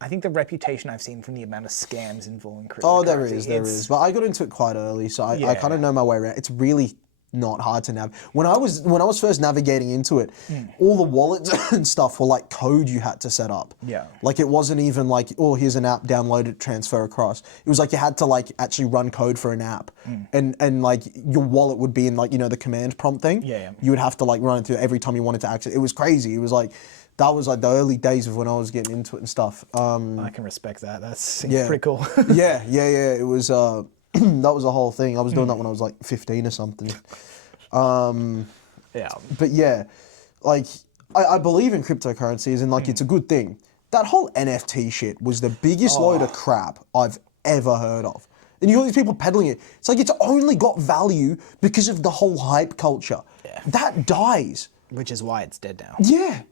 I think the reputation I've seen from the amount of scams involving cryptocurrency. Oh, there is. But I got into it quite early, so I kind of know my way around. It's really not hard to navigate. When I was first navigating into it, all the wallets and stuff were like code you had to set up. Yeah. Like it wasn't even like, oh, here's an app, download it, transfer across. It was like you had to like actually run code for an app. And like your wallet would be in like, you know, the command prompt thing. Yeah. You would have to like run it through every time you wanted to access it. It was crazy. It was like... That was like the early days of when I was getting into it and stuff. I can respect that. That's pretty cool. yeah. It was that was a whole thing. I was doing that when I was like 15 or something. Yeah. But yeah, like, I believe in cryptocurrencies and, like, it's a good thing. That whole NFT shit was the biggest load of crap I've ever heard of. And you got these people peddling it. It's like it's only got value because of the whole hype culture. Yeah. That dies. Which is why it's dead now. Yeah.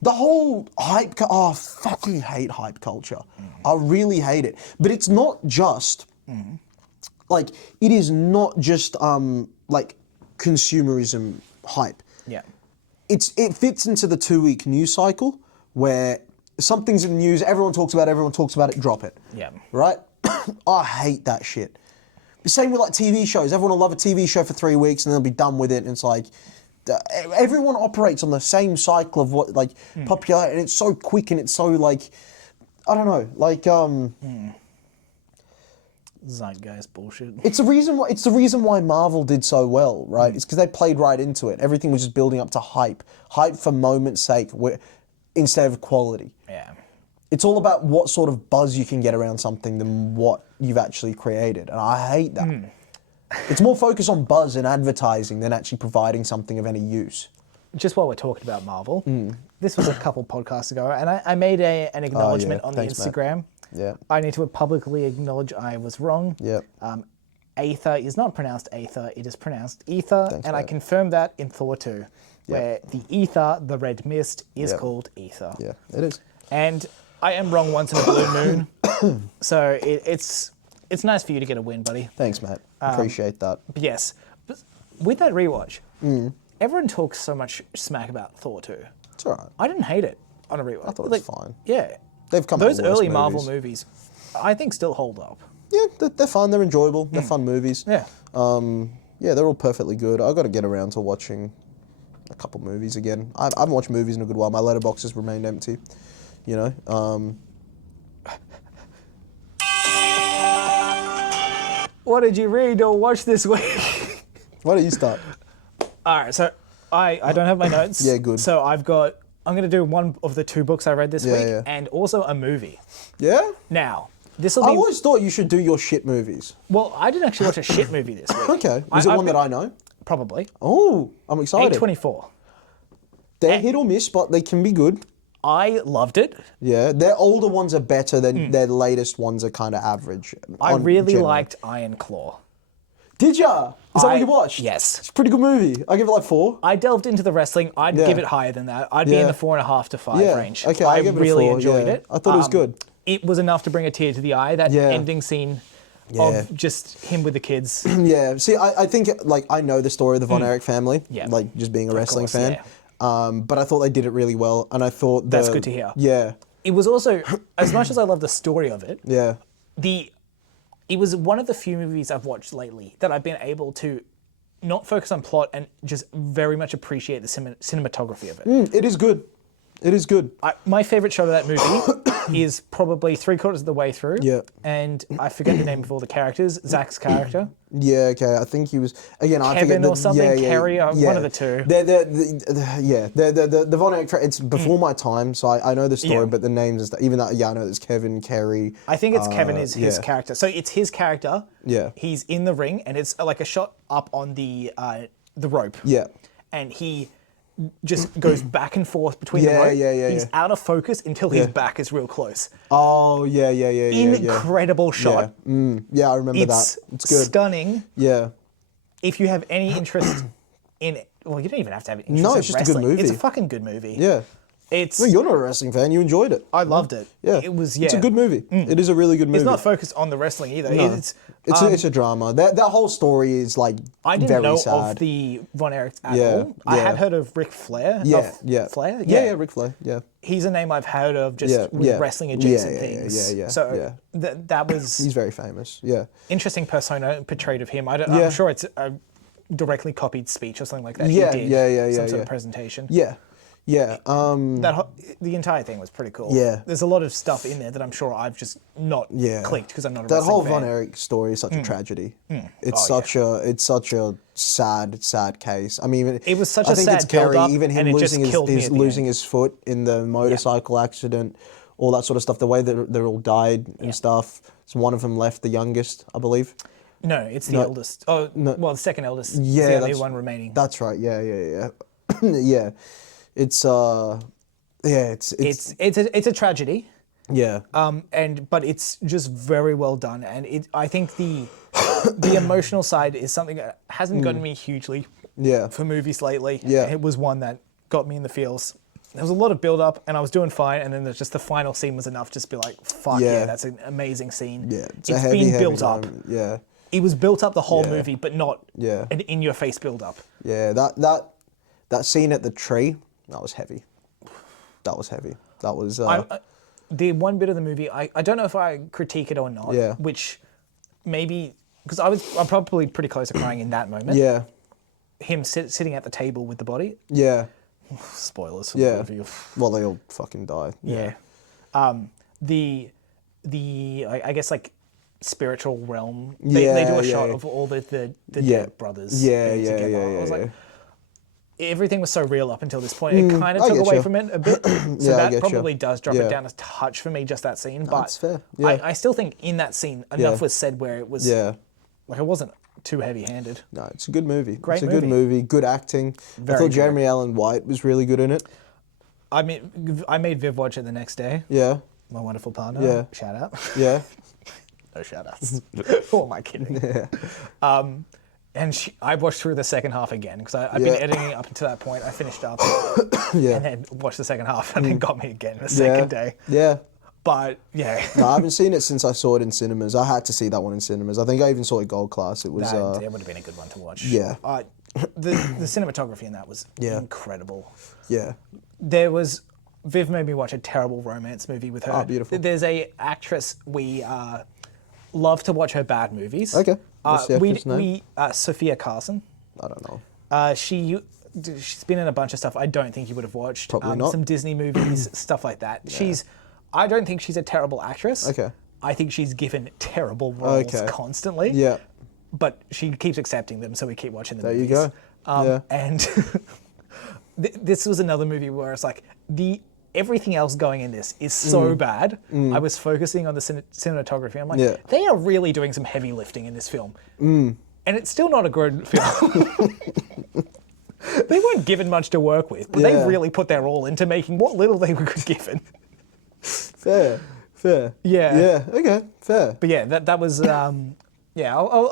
The whole hype, I fucking hate hype culture. I really hate it. But it's not just, like, it is not just, like, consumerism hype. Yeah. It fits into the 2-week news cycle where something's in the news, everyone talks about it, drop it. Yeah. Right? I hate that shit. The same with, like, TV shows. Everyone will love a TV show for 3 weeks and they'll be done with it, and it's like, everyone operates on the same cycle of what, like, popularity, and it's so quick and it's so, like, I don't know, like, Zeitgeist bullshit. It's the reason why Marvel did so well, right? It's because they played right into it. Everything was just building up to hype for moment's sake, instead of quality. Yeah. It's all about what sort of buzz you can get around something than what you've actually created, and I hate that. It's more focused on buzz and advertising than actually providing something of any use. Just while we're talking about Marvel, this was a couple podcasts ago, and I made an acknowledgement on Thanks, the Instagram. Mate. Yeah. I need to publicly acknowledge I was wrong. Yeah. Aether is not pronounced Aether, it is pronounced Ether, Thanks, and I mate. confirmed that in Thor 2, where the ether, the red mist, is called Ether. Yeah, it is. And I am wrong once in a blue moon, so it's nice for you to get a win, buddy. Thanks, mate. Appreciate that. But yes, with that rewatch, everyone talks so much smack about Thor 2. It's all right. I didn't hate it on a rewatch. I thought it was fine. Yeah. They've come Those out with worse early Marvel movies. movies, I think, still hold up. Yeah, they're fun. They're enjoyable. They're fun movies. Yeah. Yeah, they're all perfectly good. I've got to get around to watching a couple movies again. I haven't watched movies in a good while. My letterbox has remained empty. You know. What did you read or watch this week? Why don't you start? All right, so I don't have my notes. Yeah, good. So I'm going to do one of the 2 books I read this week, yeah. and also a movie. Yeah? Now, this will I be... always thought you should do your shit movies. Well, I didn't actually watch a shit movie this week. Okay. Is it one that I know? Probably. Oh, I'm excited. A24. They're hit or miss, but they can be good. I loved it. Yeah, their older ones are better than their latest ones are kind of average. I really liked Iron Claw. Did ya? Is that what you watched? Yes. It's a pretty good movie. I give it like 4. I delved into the wrestling. I'd Yeah. give it higher than that. I'd be in the 4.5 to 5 Yeah. range. Okay, I I give it a really 4, enjoyed yeah. it. I thought it was good. It was enough to bring a tear to the eye. That Yeah. ending scene Yeah. of just him with the kids. Yeah, see, I think, like, I know the story of the Von Erich family, Yeah. like, just being a wrestling course, fan. But I thought they did it really well, and I thought That's good to hear. Yeah, It was also, as much as I love the story of it, yeah, it was one of the few movies I've watched lately that I've been able to not focus on plot and just very much appreciate the cinematography of it. it is good. It is good. My favourite shot of that movie is probably 3/4 of the way through. Yeah. And I forget the name of all the characters. Zach's character. Yeah, okay. I think he was again. I Kevin forget or something, Kerry, one of the two. The Von Erich. It's before my time, so I know the story, Yeah. but the names and stuff. Even that, I know there's Kevin, Kerry. I think it's Kevin is his yeah. character. So it's his character. Yeah. He's in the ring, and it's like a shot up on the rope. Yeah. And he just goes back and forth between the Yeah, rope. yeah. He's out of focus until his back is real close. Oh yeah. Incredible shot. Yeah, I remember It's that. It's good. stunning. Yeah. If you have any interest in it, well, you don't even have to have interest No, in it's just a good wrestling. It's a movie. fucking good movie. Yeah. It's. No, you're not a wrestling fan. You enjoyed it. I loved it. Yeah. It was. It's a good movie. It is a really good movie. It's not focused on the wrestling either. No. It's a drama. That whole story is like I didn't very know sad. of the Von Erichs at Yeah, all. I yeah. had heard of Ric Flair. Yeah. Flair? Yeah, Ric Flair. Yeah. He's a name I've heard of just Yeah, with yeah. wrestling adjacent Yeah, things. yeah. So that was He's very famous. Yeah. interesting persona portrayed of him. Yeah. I'm sure it's a directly copied speech or something like that. Yeah, he did yeah, some sort yeah. of presentation. Yeah. Yeah. The entire thing was pretty cool. Yeah. There's a lot of stuff in there that I'm sure I've just not clicked because I'm not a that wrestling whole fan. Von Erich story is such a tragedy. It's Oh, such a sad case. I mean, It was such I a think sad it's Kerry, build-up, even him and it just losing killed me his at the losing end. his foot in the motorcycle accident, all that sort of stuff. The way that they all died and stuff. So one of them left, the youngest, I believe. No, it's the eldest. Oh, no. well, the second eldest. Yeah, is the only one remaining. That's right. Yeah. Yeah. It's It's a tragedy. yeah. But it's just very well done, and I think the emotional side is something that hasn't gotten me hugely for movies lately. Yeah. It was one that got me in the feels. There was a lot of build up, and I was doing fine, and then there's just the final scene was enough just to be like, fuck yeah, that's an amazing scene. Yeah, it's been built up. moment. Yeah. It was built up the whole movie, but not an in-your-face build-up. Yeah, that scene at the tree, that was heavy. That was heavy. That was... the one bit of the movie, I don't know if I critique it or not, which maybe... Because I'm probably pretty close to crying in that moment. Yeah. Him sitting at the table with the body. Yeah. Spoilers for the movie. Well, they all fucking die. Yeah. I guess, like, spiritual realm. They do a shot of all the dead brothers. Yeah. I was like, everything was so real up until this point. It kind of took away from it a bit. So that probably does drop it down a touch for me, just that scene. But that's fair. Yeah. I still think in that scene, enough was said where it was, like, it wasn't too heavy-handed. No, it's a good movie. Great movie. Good movie, good acting. I thought Jeremy Allen White was really good in it. I made Viv watch it the next day. Yeah. My wonderful partner. Yeah. Shout out. Yeah. No shout-outs. Who am I kidding? Yeah. And I watched through the second half again because I've been editing up until that point. I finished up and then watched the second half and it got me again the second day. Yeah. But yeah. No, I haven't seen it since I saw it in cinemas. I had to see that one in cinemas. I think I even saw it gold class. It was. It would have been a good one to watch. Yeah. The cinematography in that was incredible. Yeah. Viv made me watch a terrible romance movie with her. Oh, beautiful. There's a actress we love to watch her bad movies. Okay. What's the actress name? Sophia Carson. I don't know. She's been in a bunch of stuff I don't think you would have watched. Probably not. Some Disney movies, stuff like that. Yeah. I don't think she's a terrible actress. Okay. I think she's given terrible roles constantly. Yeah. But she keeps accepting them, so we keep watching the movies. There you go. And this was another movie where it's like everything else going in this is so bad. I was focusing on the cinematography. I'm like, they are really doing some heavy lifting in this film. And it's still not a good film. They weren't given much to work with, but they really put their all into making what little they were given. Fair. Yeah. Yeah. Okay. Fair. But yeah, that was I'll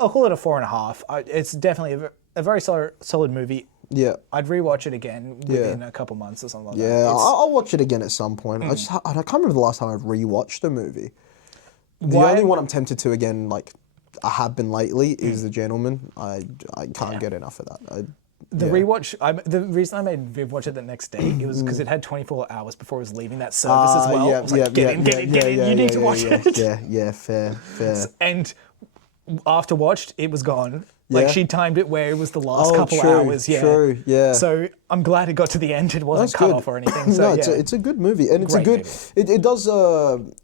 call it a 4.5. It's definitely a very solid movie. Yeah. I'd rewatch it again within a couple months or something like that. Yeah, I'll watch it again at some point. I can't remember the last time I've rewatched a movie. The only one I'm tempted to again, like I have been lately, is The Gentleman. I can't get enough of that. Rewatch. The reason I made Viv watch it the next day, it was because it had 24 hours before it was leaving that service as well. I was like, get in. You need to watch it. Yeah, fair. And after watched, it was gone. Like she timed it where it was the last couple hours. Yeah. True. Yeah. So I'm glad it got to the end. It wasn't cut off or anything. So it's a good movie, and it's a good. It does.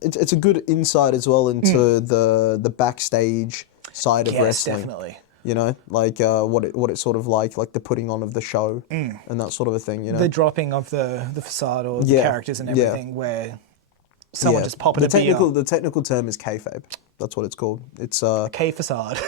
It's a good insight as well into the backstage side of wrestling. Definitely. You know, like what it's sort of like the putting on of the show and that sort of a thing. You know, the dropping of the facade or the characters and everything, where someone just popping a beer. The technical term is kayfabe. That's what it's called. It's K facade.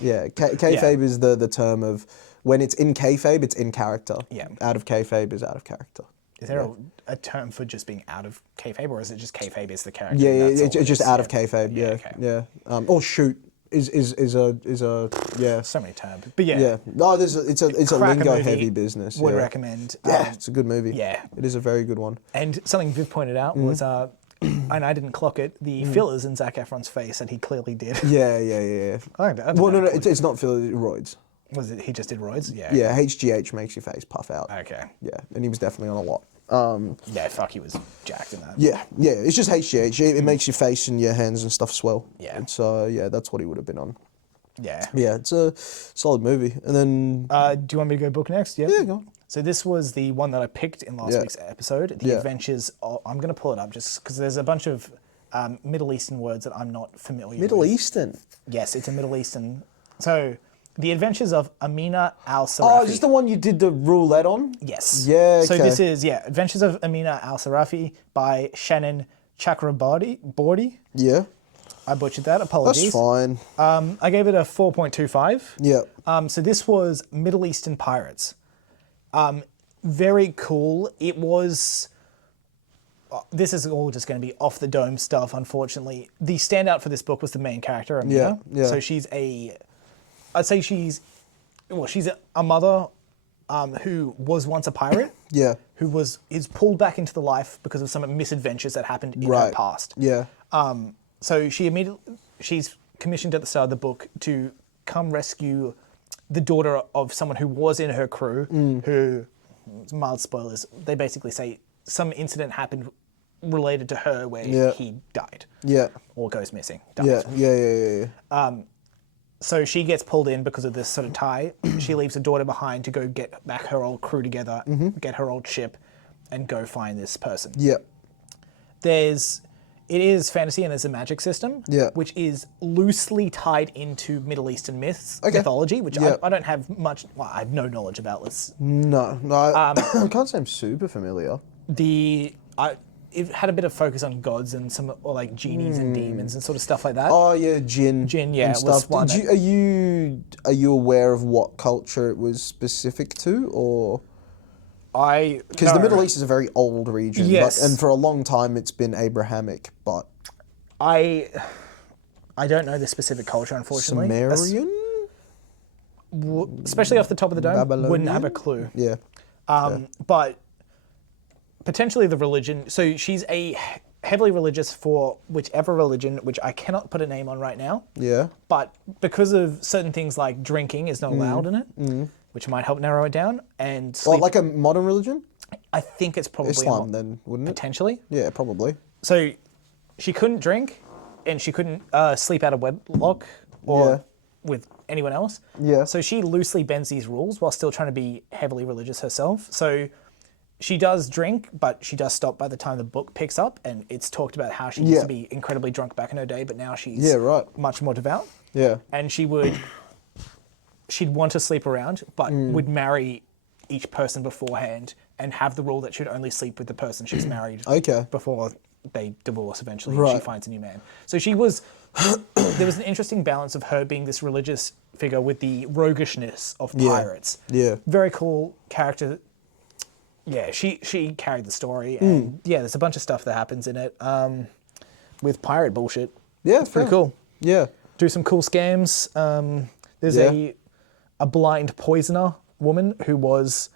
Yeah, kayfabe is the term of when it's in kayfabe, it's in character. Yeah. Out of kayfabe is out of character. Is there a term for just being out of kayfabe, or is it just kayfabe is the character? Yeah, it's just out of kayfabe. Yeah. Or shoot is a So many terms, but yeah. Yeah. No, it's a lingo heavy business. Would recommend. Yeah, it's a good movie. Yeah. It is a very good one. And something Viv pointed out was and I didn't clock it, the fillers in Zac Efron's face, and he clearly did. Yeah. No, it's not fillers, roids. Was it, he just did roids? Yeah. Yeah, HGH makes your face puff out. Okay. Yeah, and he was definitely on a lot. Yeah, fuck, he was jacked in that. Yeah, it's just HGH. It makes your face and your hands and stuff swell. Yeah. It's, that's what he would have been on. Yeah. Yeah, it's a solid movie. And then... do you want me to go book next? Yeah, go on. So this was the one that I picked in last week's episode, The Adventures of... I'm going to pull it up just because there's a bunch of Middle Eastern words that I'm not familiar with. Middle Eastern? Yes, it's a Middle Eastern... So, The Adventures of Amina Al-Sarafi. Oh, is this the one you did the roulette on? Yes. Yeah, okay. So this is, Adventures of Amina Al-Sarafi by Shannon Chakraborty. Yeah. I butchered that. Apologies. That's fine. I gave it a 4.25. Yeah. So this was Middle Eastern pirates. Very cool. It was... This is all just going to be off the dome stuff, unfortunately. The standout for this book was the main character, Amina. Yeah. So she's I'd say she's a mother who was once a pirate. Yeah. Who is pulled back into the life because of some misadventures that happened in her past. Yeah. So she's commissioned at the start of the book to come rescue the daughter of someone who was in her crew, who, mild spoilers, they basically say some incident happened related to her where he died. Yeah. Or goes missing. Dies. Yeah. So she gets pulled in because of this sort of tie. She leaves her daughter behind to go get back her old crew together, get her old ship, and go find this person. Yeah. It is fantasy and there's a magic system, which is loosely tied into Middle Eastern mythology, which I don't have much, I have no knowledge about. No, I can't say I'm super familiar. It had a bit of focus on gods and some like genies and demons and sort of stuff like that. Oh yeah, Jinn, yeah, and stuff. one. Are you aware of what culture it was specific to, or? Because the Middle East is a very old region, yes, and for a long time it's been Abrahamic, but I don't know the specific culture, unfortunately. Sumerian, especially off the top of the dome, Babylonian? Wouldn't have a clue. Yeah, but potentially the religion. So she's a heavily religious for whichever religion, which I cannot put a name on right now. Yeah, but because of certain things like drinking is not allowed in it. Which might help narrow it down, and sleep. Like a modern religion? I think it's probably Islam then, wouldn't it? Potentially. Yeah, probably. So she couldn't drink, and she couldn't sleep out of wedlock or with anyone else. Yeah. So she loosely bends these rules while still trying to be heavily religious herself. So she does drink, but she does stop by the time the book picks up, and it's talked about how she used to be incredibly drunk back in her day, but now she's much more devout. Yeah. And she'd want to sleep around, but would marry each person beforehand and have the rule that she'd only sleep with the person she's married before they divorce eventually and she finds a new man. So there was an interesting balance of her being this religious figure with the roguishness of pirates. Yeah. Very cool character. Yeah, she carried the story, and there's a bunch of stuff that happens in it with pirate bullshit. Yeah, it's pretty cool. Yeah. Do some cool scams. There's a blind poisoner woman who was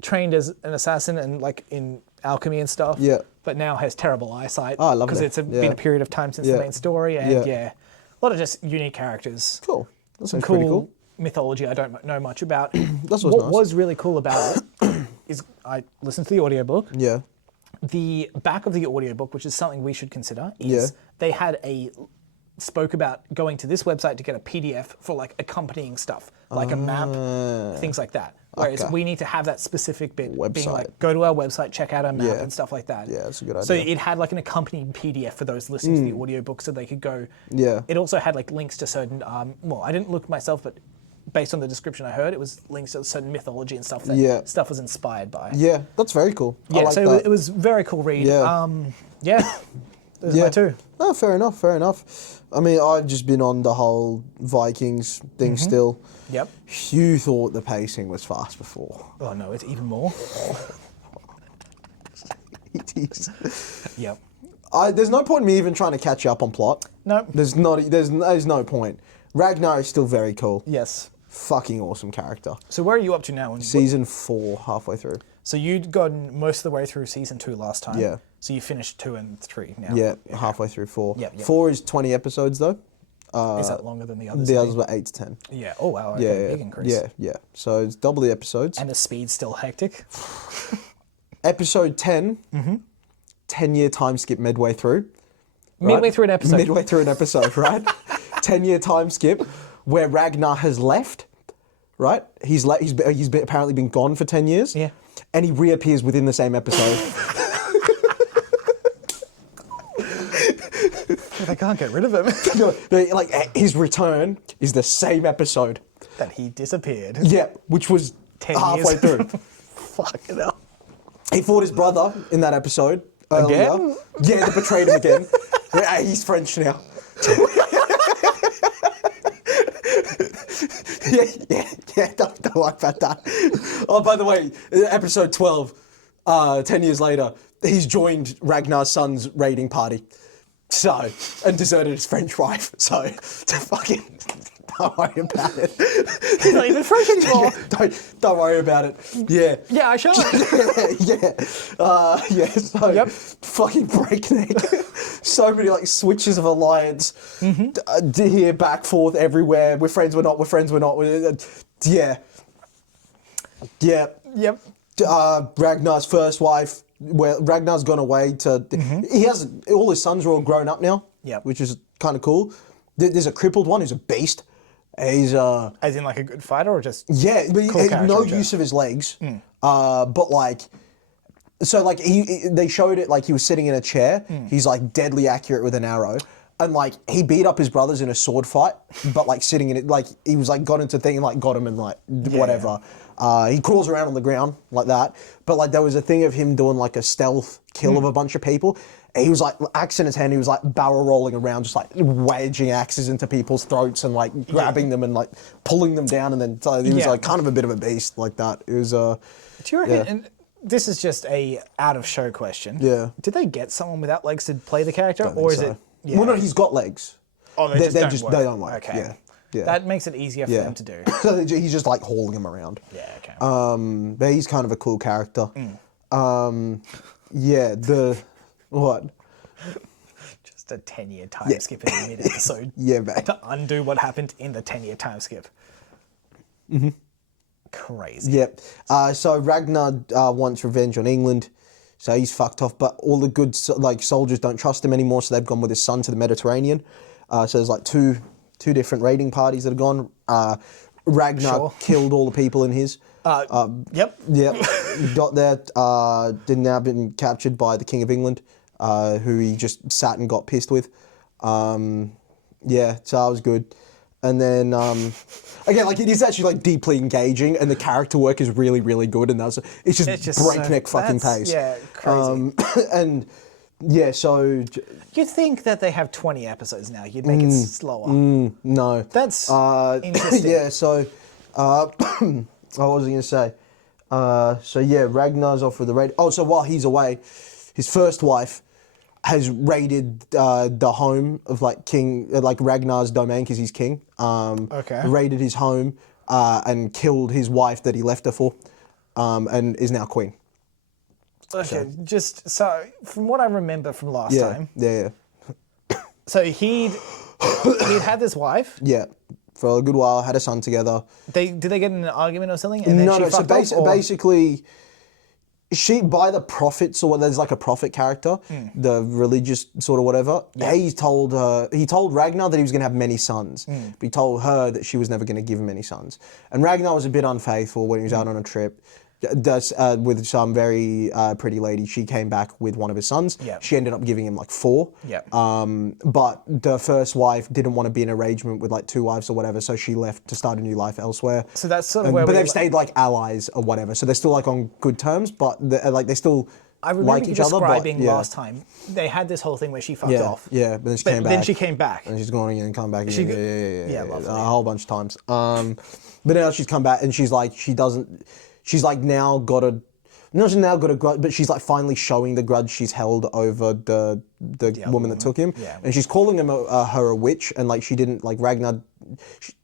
trained as an assassin and like in alchemy and stuff. Yeah. But now has terrible eyesight. Oh, I love it. Because it's been a period of time since the main story, and a lot of just unique characters. Cool. That Some sounds pretty cool. mythology I don't know much about. That's what nice. was really cool about it is I listened to the audiobook. Yeah. The back of the audiobook, which is something we should consider, is they had spoke about going to this website to get a PDF for like accompanying stuff, like a map, things like that. Whereas we need to have that specific bit being like, go to our website, check out our map and stuff like that. Yeah, that's a good idea. So it had like an accompanying PDF for those listening to the audiobook so they could go. Yeah. It also had like links to certain, I didn't look myself, but based on the description I heard, it was links to certain mythology and stuff that stuff was inspired by. Yeah, that's very cool. Yeah, I like so that. it was very cool read. Yeah. Those are my two. No, fair enough. I mean, I've just been on the whole Vikings thing still. Yep. You thought the pacing was fast before. Oh no, it's even more. It is. Yep. There's no point in me even trying to catch up on plot. No. There's no point. Ragnar is still very cool. Yes. Fucking awesome character. So where are you up to now? Season 4, halfway through. So you'd gotten most of the way through season 2 last time. Yeah. So you finished 2 and 3 now. Yeah, halfway through 4. Yep. 4 is 20 episodes though. Is that longer than the others? The others were 8 to 10. Yeah. Oh wow. Okay. Big increase. Yeah. So it's double the episodes. And the speed's still hectic. Episode 10, 10-year time skip midway through. Midway through an episode. Midway through an episode, right? 10-year time skip where Ragnar has left, right? He's apparently been gone for 10 years. Yeah. And he reappears within the same episode. They can't get rid of him. Like his return is the same episode. That he disappeared. Yeah, which was 10 halfway years. through. Fucking hell. He fought his brother in that episode earlier. Again? Yeah, they betrayed him again. He's French now. Don't worry about that. Oh, by the way, episode 12, 10 years later, he's joined Ragnar's son's raiding party. So, and deserted his French wife. So, to fucking... Don't worry about it. He's not even French anymore. Don't worry about it. Yeah. Yeah, I shan't. So fucking breakneck. So many like switches of alliance. Here, back, forth, everywhere. We're friends, we're not. We're friends, we're not. Yeah. Yep. Ragnar's first wife. Where Ragnar's gone away to. He has all his sons are all grown up now. Yep. Which is kind of cool. There's a crippled one who's a beast. He's as in like a good fighter or just but he had no use of his legs. But like, so like they showed it like he was sitting in a chair. He's like deadly accurate with an arrow, and like he beat up his brothers in a sword fight. But like sitting in it, like he was like got into thing and like got him and like whatever. He crawls around on the ground like that. But like there was a thing of him doing like a stealth kill of a bunch of people. He was like axe in his hand. He was like barrel rolling around, just like wedging axes into people's throats and like grabbing them and like pulling them down. And then he was like kind of a bit of a beast like that. It was. Do you reckon? And this is just a out of show question. Yeah. Did they get someone without legs to play the character, Or is it? Yeah. Well, no, he's got legs. Oh, they don't work. Okay. Yeah. That makes it easier for them to do. So he's just like hauling him around. Yeah. Okay. But he's kind of a cool character. What? Just a 10-year time skip in the mid-episode. Yeah, man. To undo what happened in the 10-year time skip. Crazy. Yep. So Ragnar wants revenge on England. So he's fucked off. But all the good like soldiers don't trust him anymore. So they've gone with his son to the Mediterranean. So there's like two different raiding parties that have gone. Ragnar killed all the people in his. Yep. Got there. Did now been captured by the King of England. Who he just sat and got pissed with. So that was good. And then, again, like it is actually like deeply engaging and the character work is really, really good and it's just breakneck fucking pace. Yeah, crazy. So... You'd think that they have 20 episodes now, you'd make it slower. No. That's interesting. So, what was I going to say? Ragnar's off with the raid. Oh, so while he's away, his first wife has raided the home of like Ragnar's domain because he's king. Raided his home and killed his wife that he left her for, and is now queen. Okay, so from what I remember from last time. Yeah. So he'd had this wife. Yeah, for a good while, had a son together. Did they get in an argument or something? And then she fucked off, basically. She, by the prophets, or there's like a prophet character, the religious sort of whatever, he told Ragnar that he was going to have many sons, but he told her that she was never going to give him any sons. And Ragnar was a bit unfaithful when he was out on a trip. With some very pretty lady. She came back with one of his sons. Yep. She ended up giving him like 4. Yep. But the first wife didn't want to be in arrangement with like 2 wives or whatever, so she left to start a new life elsewhere. So that's sort of where but they've stayed like allies or whatever, so they're still like on good terms, but they still I remember like you each other. Describing last time, they had this whole thing where she fucked off. Yeah, but then she came back. Then she came back. And she's gone again and come back again. Yeah, lovely. A whole bunch of times. But now she's come back and she's like, she's like now got a grudge, but she's like finally showing the grudge she's held over the woman that took him. Yeah. And she's calling her a witch, and like she didn't, like Ragnar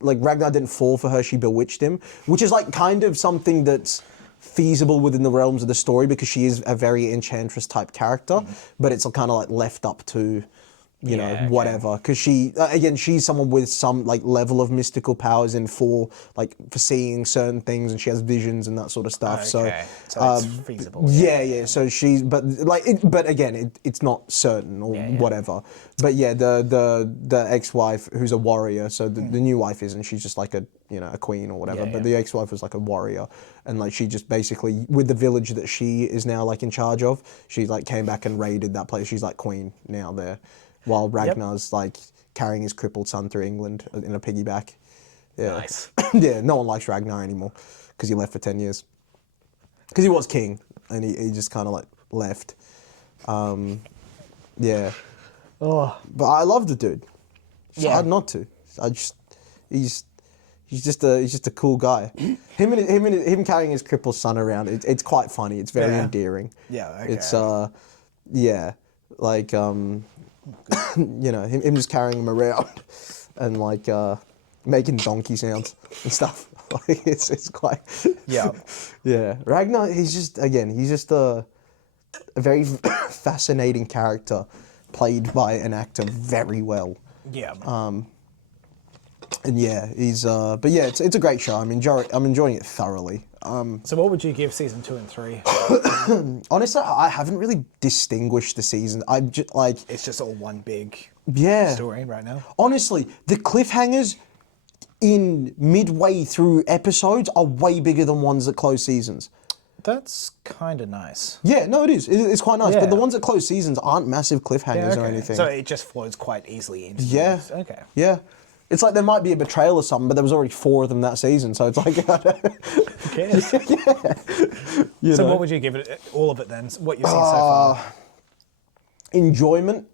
didn't fall for her, she bewitched him, which is like kind of something that's feasible within the realms of the story because she is a very enchantress type character, but it's kind of like left up to whatever, because she's someone with some like level of mystical powers for seeing certain things, and she has visions and that sort of stuff. Okay. So it's feasible. So she's but again it's not certain or whatever. But the ex-wife who's a warrior, so the new wife isn't, she's just like a queen or whatever, but the ex-wife was like a warrior, and like she just basically, with the village that she is now like in charge of, she like came back and raided that place. She's like queen now there. While Ragnar's like carrying his crippled son through England in a piggyback. Yeah. Nice. Yeah, no one likes Ragnar anymore because he left for 10 years. Because he was king and he just kind of like left. Yeah. Oh. But I love the dude. It's Yeah. hard not to. He's He's just a cool guy. Him carrying his crippled son around. It's quite funny. It's very endearing. Yeah. Okay. It's like him just carrying him around and like making donkey sounds and stuff. Like it's quite. Yeah. Yeah. Ragnar. He's just a very fascinating character, played by an actor very well. Yeah. And yeah, but yeah, it's a great show. I'm enjoying it thoroughly. So what would you give season 2 and 3? Honestly, I haven't really distinguished the season. I'm just like, It's just all one big story right now. Honestly, the cliffhangers in midway through episodes are way bigger than ones that close seasons. That's kind of nice. Yeah, no, it is. It's quite nice. Yeah. But the ones that close seasons aren't massive cliffhangers or anything. So it just flows quite easily into Yeah. things. Okay. Yeah. It's like there might be a betrayal or something, but there was already 4 of them that season, so it's like... Who cares? Yeah. So what would you give it, all of it then? What you've seen so far? Enjoyment,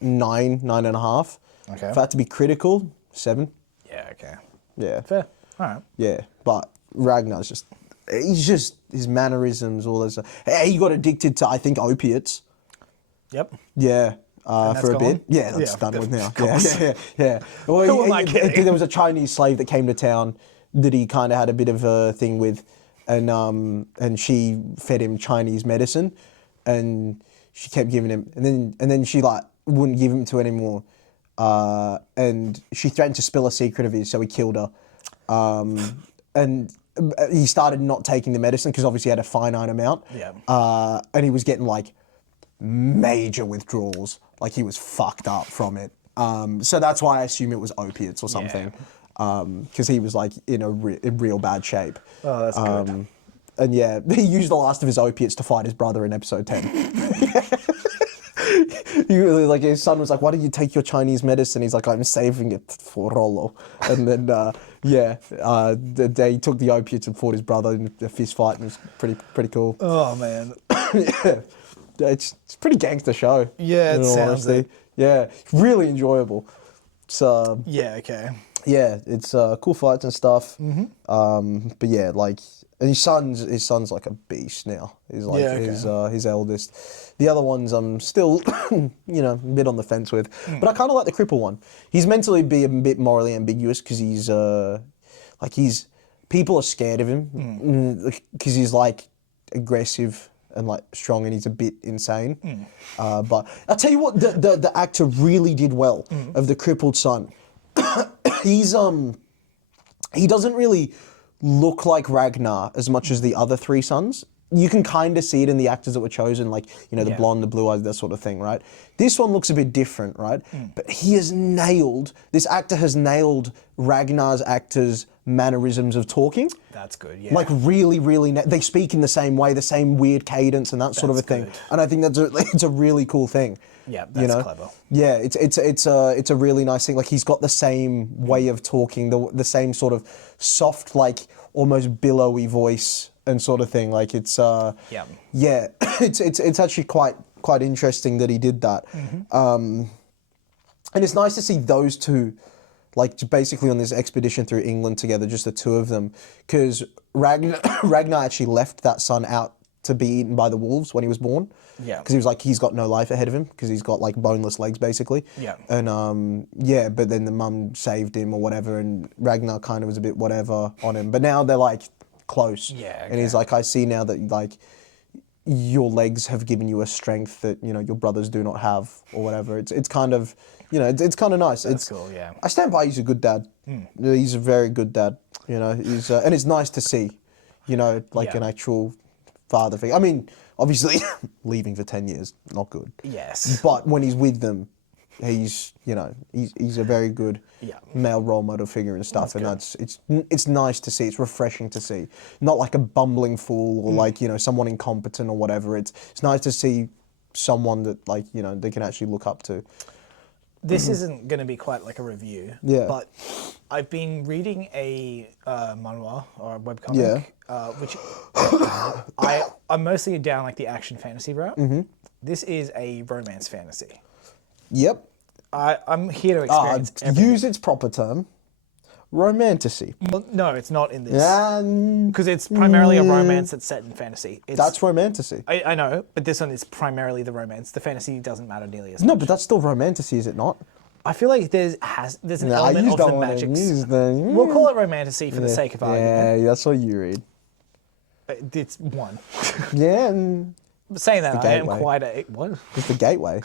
9.5. Okay. If I had to be critical, 7. Yeah, okay. Yeah. Fair. All right. Yeah. But Ragnar's his mannerisms, all that stuff. He got addicted to, I think, opiates. Yep. Yeah. For a gone? bit. Yeah, that's Yeah, done with now. of course. Yeah. Well, Who am I kidding? there was a Chinese slave that came to town that he kind of had a bit of a thing with, and she fed him Chinese medicine, and she kept giving him, and then she like wouldn't give him to anymore, and she threatened to spill a secret of his, so he killed her, and he started not taking the medicine because obviously he had a finite amount, and he was getting like major withdrawals. Like he was fucked up from it. So that's why I assume it was opiates or something. Because he was like in real bad shape. Oh, that's good. And yeah, he used the last of his opiates to fight his brother in episode 10. Like his son was like, "Why did you take your Chinese medicine?" He's like, "I'm saving it for Rollo." And then the day he took the opiates and fought his brother in a fist fight, and it was pretty cool. Oh, man. Yeah. It's a pretty gangster show. Yeah, it sounds it. Yeah, really enjoyable. So Yeah, okay. yeah, it's cool fights and stuff. But yeah, like, and his son's like a beast now. He's like his eldest. The other ones I'm still a bit on the fence with. But I kind of like the cripple one. He's meant to be a bit morally ambiguous because he's people are scared of him because he's like aggressive and like strong, and he's a bit insane. But I'll tell you what, the actor really did well of the crippled son. He doesn't really look like Ragnar as much as the other 3 sons. You can kind of see it in the actors that were chosen, like, the blonde, the blue eyes, that sort of thing, right? This one looks a bit different, right? But this actor has nailed Ragnar's actor's mannerisms of talking. That's good, yeah. Like really, really, they speak in the same way, the same weird cadence and that sort of a thing. Good. And I think it's a really cool thing. Yeah, that's clever. Yeah, it's a really nice thing. Like he's got the same way of talking, the same sort of soft, like almost billowy voice and sort of thing. Like it's it's actually quite interesting that he did that. And it's nice to see those two, like basically on this expedition through England together, just the 2 of them, because Ragnar actually left that son out to be eaten by the wolves when he was born. Yeah. Because he was like, he's got no life ahead of him because he's got like boneless legs basically. Yeah. And but then the mum saved him or whatever, and Ragnar kind of was a bit whatever on him. But now they're like close. Yeah. Okay. And he's like, I see now that like your legs have given you a strength that your brothers do not have or whatever. It's kind of it's kind of nice. That's cool. Yeah. I stand by. He's a good dad. He's a very good dad. He's and it's nice to see, an actual father figure. I mean, obviously, leaving for 10 years, not good. Yes. But when he's with them, he's he's a very good male role model figure and stuff. It's nice to see. It's refreshing to see. Not like a bumbling fool or like someone incompetent or whatever. It's nice to see someone that they can actually look up to. This isn't going to be quite like a review. Yeah. But I've been reading a manhwa or a webcomic, which I'm mostly down like the action fantasy route. This is a romance fantasy. Yep. I'm here to experience everything. Use its proper term. romantasy. Well, no, it's not in this. And Because it's primarily a romance that's set in fantasy. that's romantasy. I know, but this one is primarily the romance. The fantasy doesn't matter nearly as much. No, but that's still romantasy, is it not? I feel like there's an element of the magic. We'll call it romantasy for the sake of argument. Yeah, that's what you read. It's one. Yeah. Saying that, I am gateway. quite a... What? It's the gateway.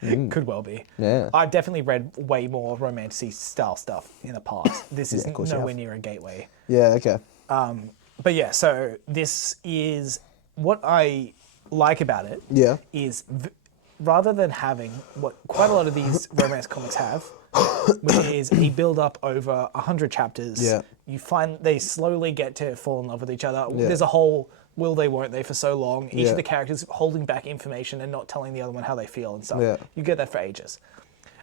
Could well be. Yeah. I've definitely read way more romantasy style stuff in the past. This is nowhere near a gateway. Yeah, okay. But yeah, so this is... What I like about it is rather than having what quite a lot of these romance comics have, which is a build-up over 100 chapters, you find they slowly get to fall in love with each other. Yeah. There's a whole... will they, won't they for so long. Each of the characters holding back information and not telling the other one how they feel and stuff. Yeah. You get that for ages.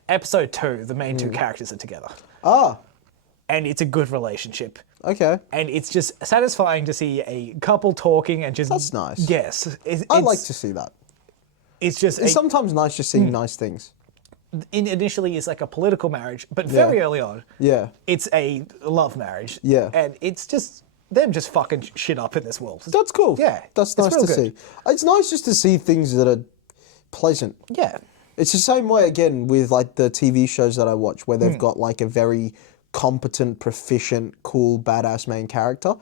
Episode 2, the main two characters are together. Ah. And it's a good relationship. Okay. And it's just satisfying to see a couple talking and just... That's nice. Yes. I like to see that. It's just... It's sometimes nice just seeing nice things. Initially, it's like a political marriage, but very early on, it's a love marriage. Yeah. And it's just... them just fucking shit up in this world. That's cool. Yeah. That's nice to see. It's nice just to see things that are pleasant. Yeah. It's the same way, again, with like the TV shows that I watch where they've got like a very competent, proficient, cool, badass main character.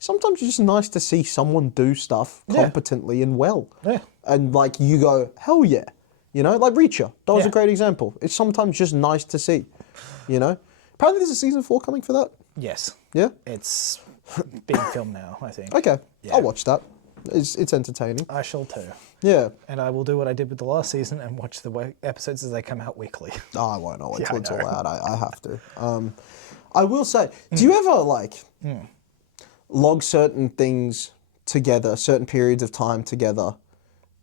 Sometimes it's just nice to see someone do stuff competently and well. Yeah. And like you go, hell yeah. You know, like Reacher. That was a great example. It's sometimes just nice to see, you know? Apparently there's a season 4 coming for that. Yes. Yeah? It's being filmed now, I think. Okay. Yeah. I'll watch that. It's entertaining. I shall too. Yeah. And I will do what I did with the last season and watch the episodes as they come out weekly. Oh, I won't. I'll wait till it's all out. I have to. I will say, do you ever like log certain things together, certain periods of time together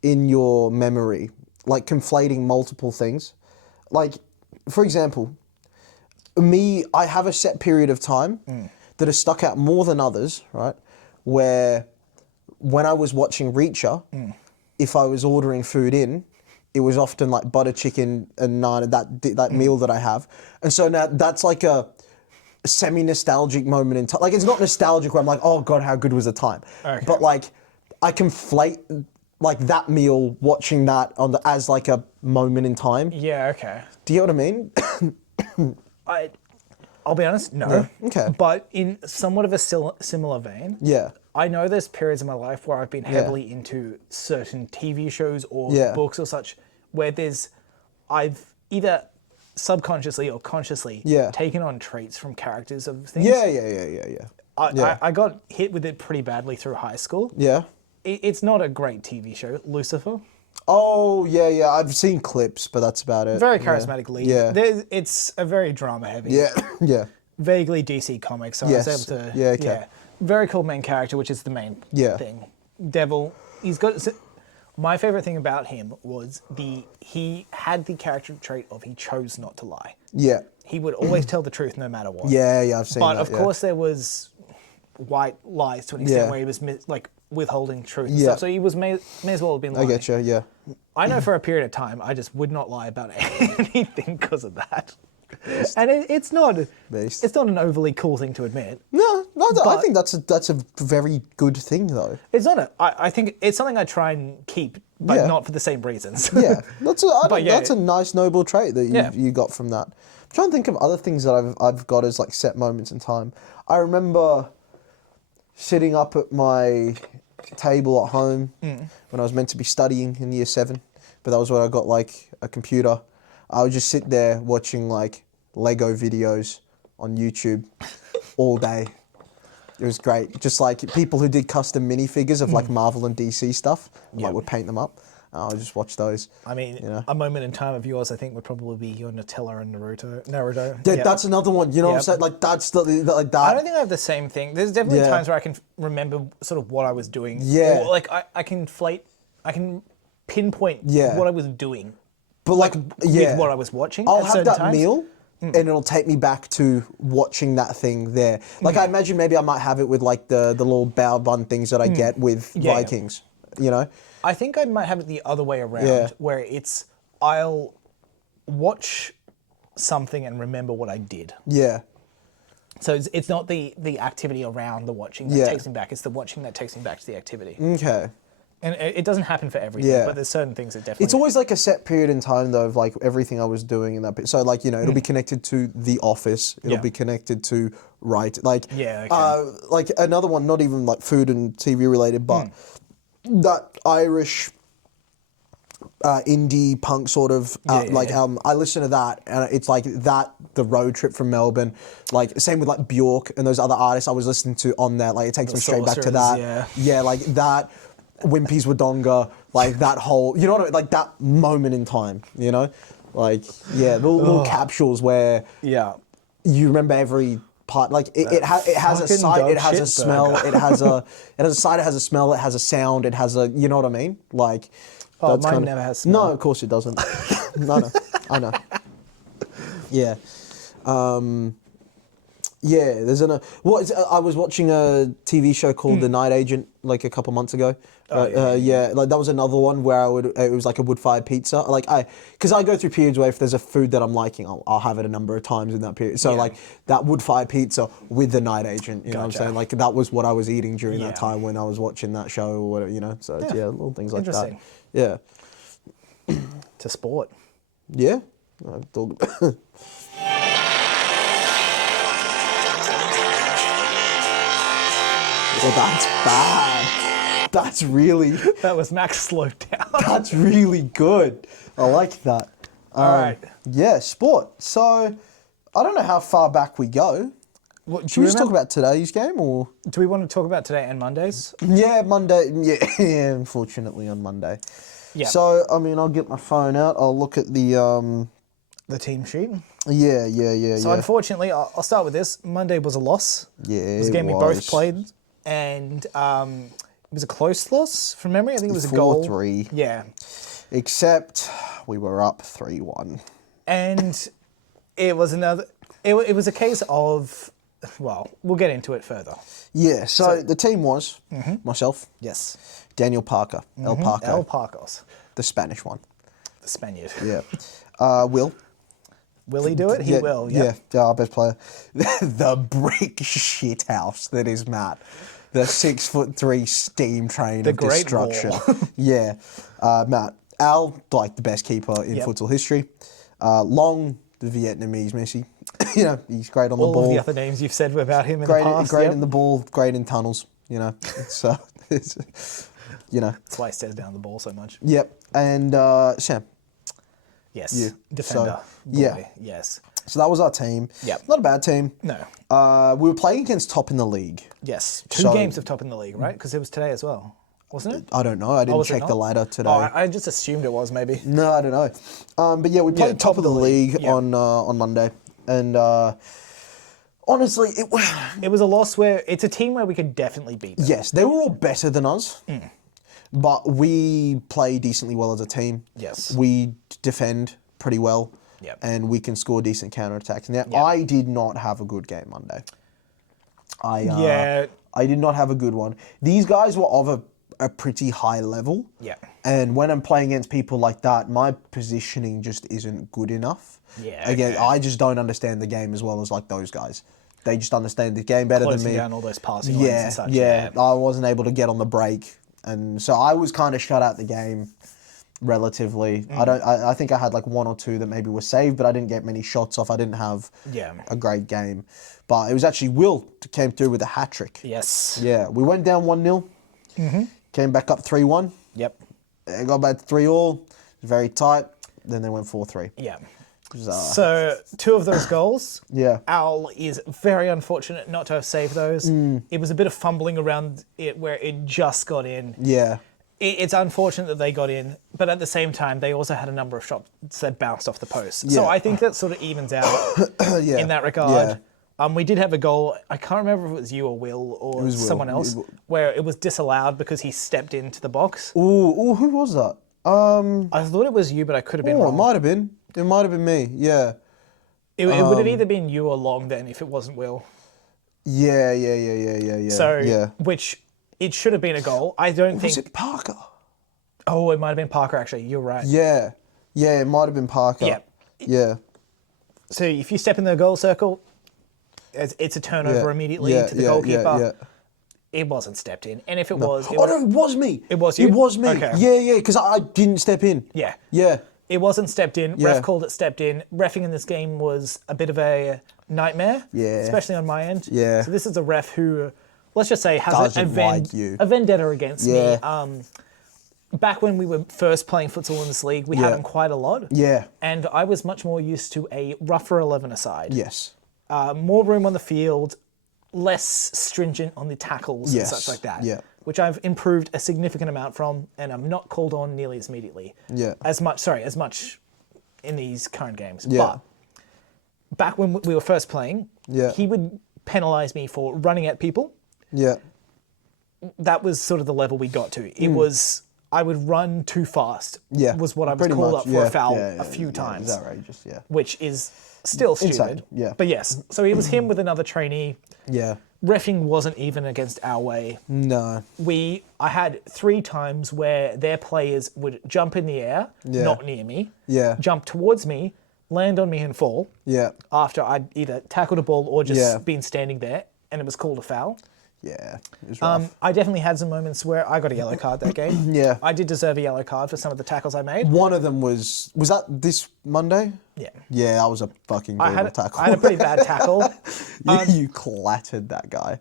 in your memory, like conflating multiple things? Like, for example, I have a set period of time that has stuck out more than others, right? Where when I was watching Reacher, if I was ordering food in, it was often like butter chicken and naan, that meal that I have. And so now that's like a semi-nostalgic moment in time. Like, it's not nostalgic where I'm like, oh God, how good was the time? Okay. But like, I conflate like that meal, watching that as like a moment in time. Yeah, okay. Do you know what I mean? I'll be honest, no. Yeah, okay. But in somewhat of a similar vein, I know there's periods in my life where I've been heavily into certain TV shows or books or such, where I've either subconsciously or consciously taken on traits from characters of things. Yeah. I got hit with it pretty badly through high school. Yeah. It's not a great TV show, Lucifer. Oh, yeah. I've seen clips, but that's about it. Very charismatic lead. Yeah. It's a very drama-heavy. Yeah. Vaguely DC Comics, so I was able to... Yeah, okay. Yeah. Very cool main character, which is the main thing. Devil, he's got... My favorite thing about him was he had the character trait of he chose not to lie. Yeah. He would always tell the truth no matter what. Yeah, I've seen that. But of course there was white lies to an extent where he was withholding truth and stuff. So he may as well have been lying. I get you, yeah. I know for a period of time I just would not lie about anything because of that. And it's not an overly cool thing to admit. No, I think that's a very good thing though. It's not I think it's something I try and keep, but not for the same reasons. Yeah, that's a nice noble trait that you got from that. I'm trying to think of other things that I've got as like set moments in time. I remember sitting up at my table at home when I was meant to be studying in year 7, but that was when I got like a computer. I would just sit there watching like Lego videos on YouTube all day. It was great. Just like people who did custom minifigures of like Marvel and DC stuff, like would paint them up. I would just watch those. I mean, a moment in time of yours, I think, would probably be your Nutella and Naruto. Yeah, that's another one. You know what I'm saying? Like that's like that. I don't think I have the same thing. There's definitely times where I can remember sort of what I was doing. Yeah. Or like I can pinpoint what I was doing. But like with what I was watching. I'll have that meal and it'll take me back to watching that thing there. Like I imagine maybe I might have it with like the little bao bun things that I get with Vikings, you know? I think I might have it the other way around where I'll watch something and remember what I did. Yeah. So it's not the activity around the watching that takes me back. It's the watching that takes me back to the activity. Okay. And it doesn't happen for everything, but there's certain things that definitely... It's always like a set period in time, though, of like everything I was doing in that. So like, it'll be connected to The Office. It'll be connected to like like another one, not even like food and TV related, but that Irish indie punk sort of album. I listen to that, and it's like that. The road trip from Melbourne, like same with like Bjork and those other artists I was listening to on that. Like it takes me straight back to that. Yeah, like that. Wimpy's Wodonga, like that whole, you know what I mean? Like that moment in time, like little capsules where you remember every part. Like it has a sight, it has a smell, it has a sight, it has a smell, it has a sound, it has a, you know what I mean? Like that's mine never has smell. No, of course it doesn't. No, I know. Yeah. Yeah, I was watching a TV show called The Night Agent like a couple months ago. Like that was another one where it was like a wood-fired pizza. Like because I go through periods where if there's a food that I'm liking, I'll have it a number of times in that period. So like that wood-fired pizza with The Night Agent, you know what I'm saying? Like that was what I was eating during that time when I was watching that show or whatever, So little things like that. Yeah. To sport. Yeah. Well, that's bad. That's really... That was Max slowed down. That's really good. I like that. All right. Yeah, sport. So, I don't know how far back we go. Should we just talk about today's game, or...? Do we want to talk about today and Mondays? Yeah, Monday. Yeah, unfortunately on Monday. Yeah. So, I mean, I'll get my phone out. I'll look at the team sheet? Yeah. So, unfortunately, I'll start with this. Monday was a loss. Yeah, it was a game we both played. And it was a close loss from memory. I think it was a goal. 4-3. Yeah. Except we were up 3-1. And it was it was a case of, well, we'll get into it further. Yeah, so the team was myself. Yes. Daniel Parker. El Parker. El Parcos. The Spanish one. The Spaniard. Yeah. Will. Will he do it? He will, yeah. Yeah, our best player. The brick shit house that is Matt. The 6'3" steam train of destruction. Yeah. Matt. Al, like the best keeper in futsal history. Long, the Vietnamese Messi. He's great on the ball. All of the other names you've said about him in the past. Great in the ball, great in tunnels. It's That's why he stares down the ball so much. Yep. And Sam. Yes. Defender. Yes. So that was our team. Yep. Not a bad team. No. We were playing against top in the league. Yes. Two games of top in the league, right? Because it was today as well, wasn't it? I don't know. I didn't check the ladder today. I just assumed it was maybe. No, I don't know. But yeah, we played top of the league on Monday. And honestly, it was a loss where it's a team where we could definitely beat them. Yes, they were all better than us. But we play decently well as a team. Yes. We defend pretty well. Yep. And we can score decent counterattacks. Now, I did not have a good game Monday. I did not have a good one. These guys were of a pretty high level. Yeah. And when I'm playing against people like that, my positioning just isn't good enough. Yeah. Again, I just don't understand the game as well as like those guys. They just understand the game better than me. Closing down all those passing lanes and such. Yeah. I wasn't able to get on the break. And so I was kind of shut out the game relatively. I think I had like one or two that maybe were saved, but I didn't get many shots off. I didn't have a great game. But it was actually Will that came through with a hat-trick. Yes. Yeah, we went down 1-0, came back up 3-1. Yep. Got back to 3-3, very tight. Then they went 4-3. Yeah. So, two of those goals, Al is very unfortunate not to have saved those. It was a bit of fumbling around it where it just got in. Yeah. It's unfortunate that they got in, but at the same time, they also had a number of shots that bounced off the post. So I think that sort of evens out in that regard. We did have a goal, I can't remember if it was you or Will or someone else, where it was disallowed because he stepped into the box. Ooh, who was that? I thought it was you, but I could have been wrong. It might have been. It might have been me, yeah. It would have either been you or Long then if it wasn't Will. Yeah. So, which it should have been a goal. I don't think... Was it Parker? Oh, it might have been Parker, actually. You're right. Yeah, it might have been Parker. Yeah. Yeah. So if you step in the goal circle, it's a turnover immediately to the goalkeeper. It wasn't stepped in. And if it was... no, it was me. It was you? It was me. Okay. Yeah, because I didn't step in. Yeah. Yeah. It wasn't stepped in. Ref called it stepped in. Reffing in this game was a bit of a nightmare. Yeah. Especially on my end. Yeah. So this is a ref who, let's just say, has a vendetta against me. Back when we were first playing futsal in this league, we had him quite a lot. Yeah. And I was much more used to a rougher 11-a-side. Yes. More room on the field, less stringent on the tackles and such like that. Yeah. Which I've improved a significant amount from, and I'm not called on nearly as immediately. Yeah. As much in these current games. Yeah. But back when we were first playing, he would penalise me for running at people. Yeah. That was sort of the level we got to. It was... I would run too fast. Yeah, was what I was called up for a foul a few times. It's outrageous. Yeah, which is still stupid. Insane. Yeah, but yes. So it was him with another trainee. Yeah, reffing wasn't even against our way. No, I had 3 times where their players would jump in the air, not near me. Yeah, jump towards me, land on me and fall. Yeah, after I'd either tackled a ball or just been standing there, and it was called a foul. Yeah, it was rough. I definitely had some moments where I got a yellow card that game. Yeah. I did deserve a yellow card for some of the tackles I made. One of them was that this Monday? Yeah. Yeah, that was a fucking brutal tackle. I had a pretty bad tackle. You clattered that guy.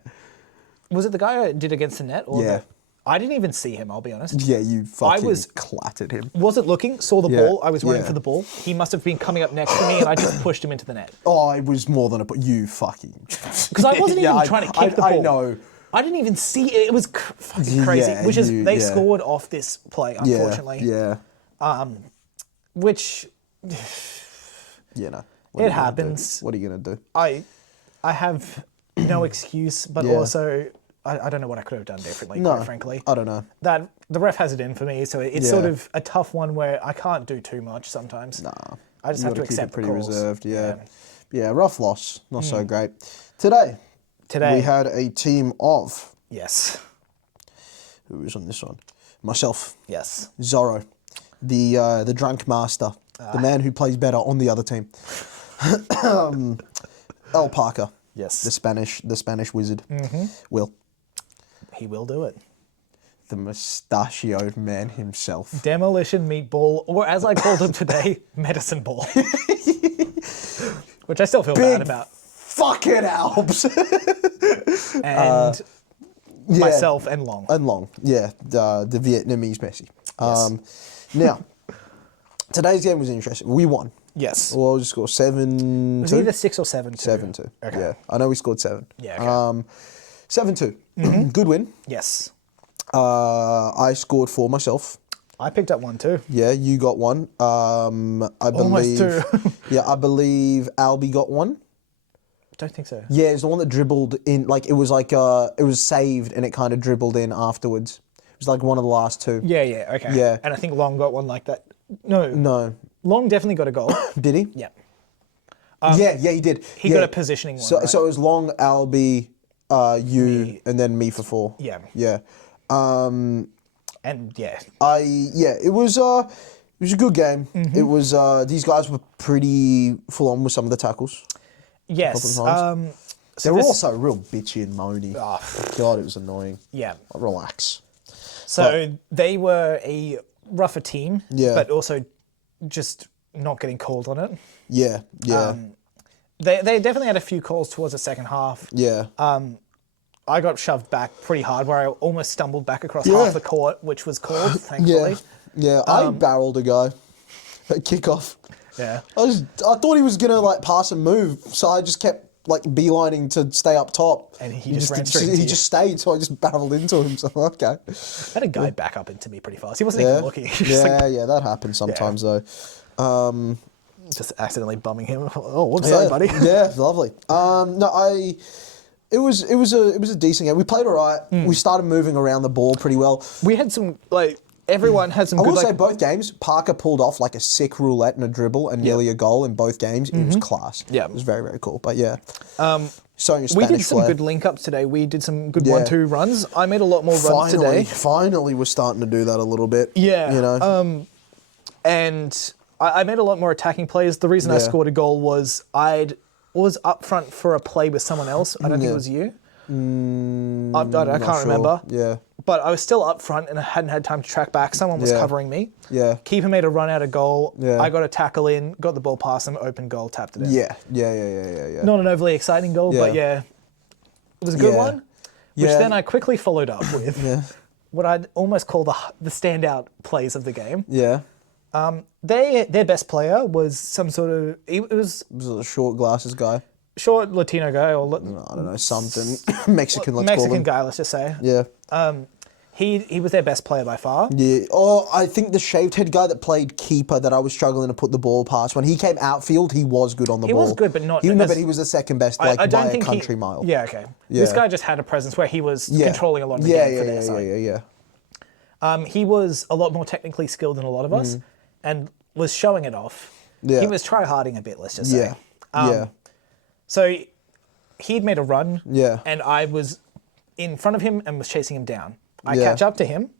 Was it the guy I did against the net? Or I didn't even see him, I'll be honest. Yeah, you fucking clattered him. Wasn't looking, saw the ball, I was running for the ball. He must have been coming up next to me and I just pushed him into the net. Oh, it was more than you fucking... Because I wasn't even trying to kick the ball. I know. I didn't even see it. It was fucking crazy. They scored off this play, unfortunately. Yeah. Which... no. It happens. What are you going to do? I have no excuse, but also... I don't know what I could have done differently, quite frankly. I don't know. That the ref has it in for me, so it's sort of a tough one where I can't do too much sometimes. Nah. I just have to accept the calls. Pretty reserved, yeah, rough loss. Not so great. Today, we had a team of... Yes. Who was on this one? Myself. Yes. Zorro. The drunk master. The man who plays better on the other team. El Parker. Yes. The Spanish wizard. Will. He will do it. The mustachioed man himself. Demolition meatball, or as I called him today, medicine ball. Which I still feel bad about. Fucking Alps. And myself and Long. And Long, yeah. The Vietnamese Messi. Yes. Now, today's game was interesting. We won. Yes. What was the score? 7-2? It was either 6 or 7-2. 7-2. Okay. Yeah. I know we scored 7. Yeah. Okay. 7-2. Good win. Yes. I scored 4 myself. I picked up 1 too. Yeah, you got 1. I believe. Almost 2. Yeah, I believe Albie got 1. Don't think so. Yeah, it's the one that dribbled in. It was saved and it kind of dribbled in afterwards. It was like one of the last 2. Yeah. Okay. Yeah. And I think Long got one like that. No. Long definitely got a goal. Did he? Yeah. Yeah, he did. He got a positioning one. So it was Long, Albie, you, me. And then me for 4. Yeah. Yeah. And yeah. It was a good game. It was these guys were pretty full on with some of the tackles. Yes. They were also real bitchy and moany. Oh. God, it was annoying. Yeah. Relax. So they were a rougher team, but also just not getting called on it. Yeah, yeah. They definitely had a few calls towards the second half. Yeah. I got shoved back pretty hard where I almost stumbled back across half the court, which was called, thankfully. Yeah, I barreled a guy at kickoff. Yeah. I thought he was going to pass and move, so I just kept beelining to stay up top. And he just ran straight into you. He just stayed, so I just barreled into him. So, okay. I had a guy back up into me pretty fast. He wasn't even looking. Yeah, that happens sometimes though. Just accidentally bumming him. Oh, what's that, buddy? Yeah, lovely. It was a decent game. We played all right. We started moving around the ball pretty well. We had some everyone had some. I will say both games, Parker pulled off a sick roulette and a dribble and nearly a goal in both games. It was class. Yeah, it was very, very cool. But yeah, we did some good link ups today. We did some good 1-2 runs. I made a lot more runs today. Finally, we're starting to do that a little bit. Yeah, you know. And I made a lot more attacking plays. The reason I scored a goal was I'd was up front for a play with someone else. I don't think it was you. I can't remember. Yeah. But I was still up front and I hadn't had time to track back. Someone was covering me. Yeah. Keeper made a run out of goal. Yeah. I got a tackle in, got the ball past him, open goal, tapped it in. Yeah. Not an overly exciting goal, but it was a good one. Which then I quickly followed up with what I'd almost call the standout plays of the game. Yeah. Their best player was some sort of... It was a short glasses guy. Short Latino guy, or I don't know, something Mexican. Let's call Mexican him. guy. Let's just say. Yeah. He was their best player by far. Yeah. Oh, I think the shaved head guy that played keeper that I was struggling to put the ball past. When he came outfield, he was good on the ball. He was good, but not. But he was the second best, by a country mile. Yeah. Okay. This guy just had a presence where he was controlling a lot of the game for their side. Yeah. He was a lot more technically skilled than a lot of us, and was showing it off. Yeah. He was try-harding a bit. Let's just say. Yeah. So he'd made a run, and I was in front of him and was chasing him down. I catch up to him,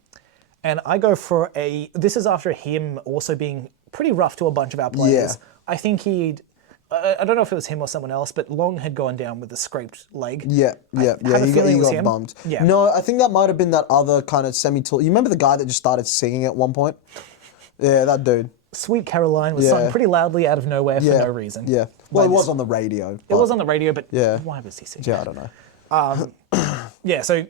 and I go for this is after him also being pretty rough to a bunch of our players. I think I don't know if it was him or someone else, but Long had gone down with a scraped leg. He got bumped. Yeah. No, I think that might have been that other kind of semi-tall. You remember the guy that just started singing at one point? Yeah, that dude. Sweet Caroline was sung pretty loudly out of nowhere for no reason. Yeah. Well, it was on the radio. It was on the radio, but why was he singing? Yeah, I don't know. So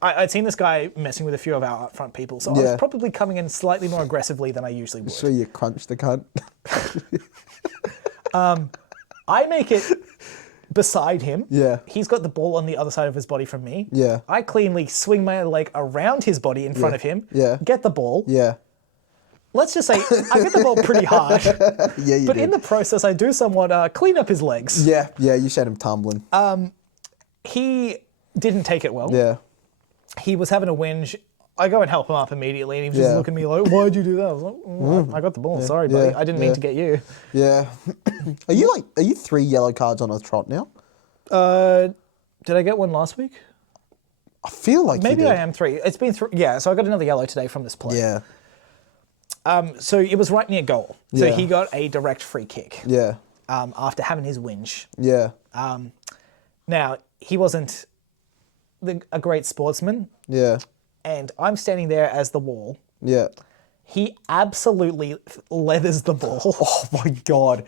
I'd seen this guy messing with a few of our up front people, so I was probably coming in slightly more aggressively than I usually would. So you crunched the cunt. I make it beside him. Yeah. He's got the ball on the other side of his body from me. Yeah. I cleanly swing my leg around his body in front of him. Yeah. Get the ball. Yeah. Let's just say I get the ball pretty hard. You but did. in the process, I do somewhat clean up his legs. Yeah, you sent him tumbling. He didn't take it well. Yeah. He was having a whinge. I go and help him up immediately, and he was just looking at me like, "Why'd you do that?" I was like, "I got the ball. Sorry, buddy. I didn't mean to get you." Yeah. Are you 3 yellow cards on a trot now? Did I get one last week? I feel like Maybe you did. I am 3. It's been 3. Yeah, so I got another yellow today from this play. Yeah. So it was right near goal. So he got a direct free kick. Yeah. After having his whinge. Yeah. Now, he wasn't a great sportsman, Yeah. and I'm standing there as the wall. Yeah. He absolutely leathers the ball. Oh my God.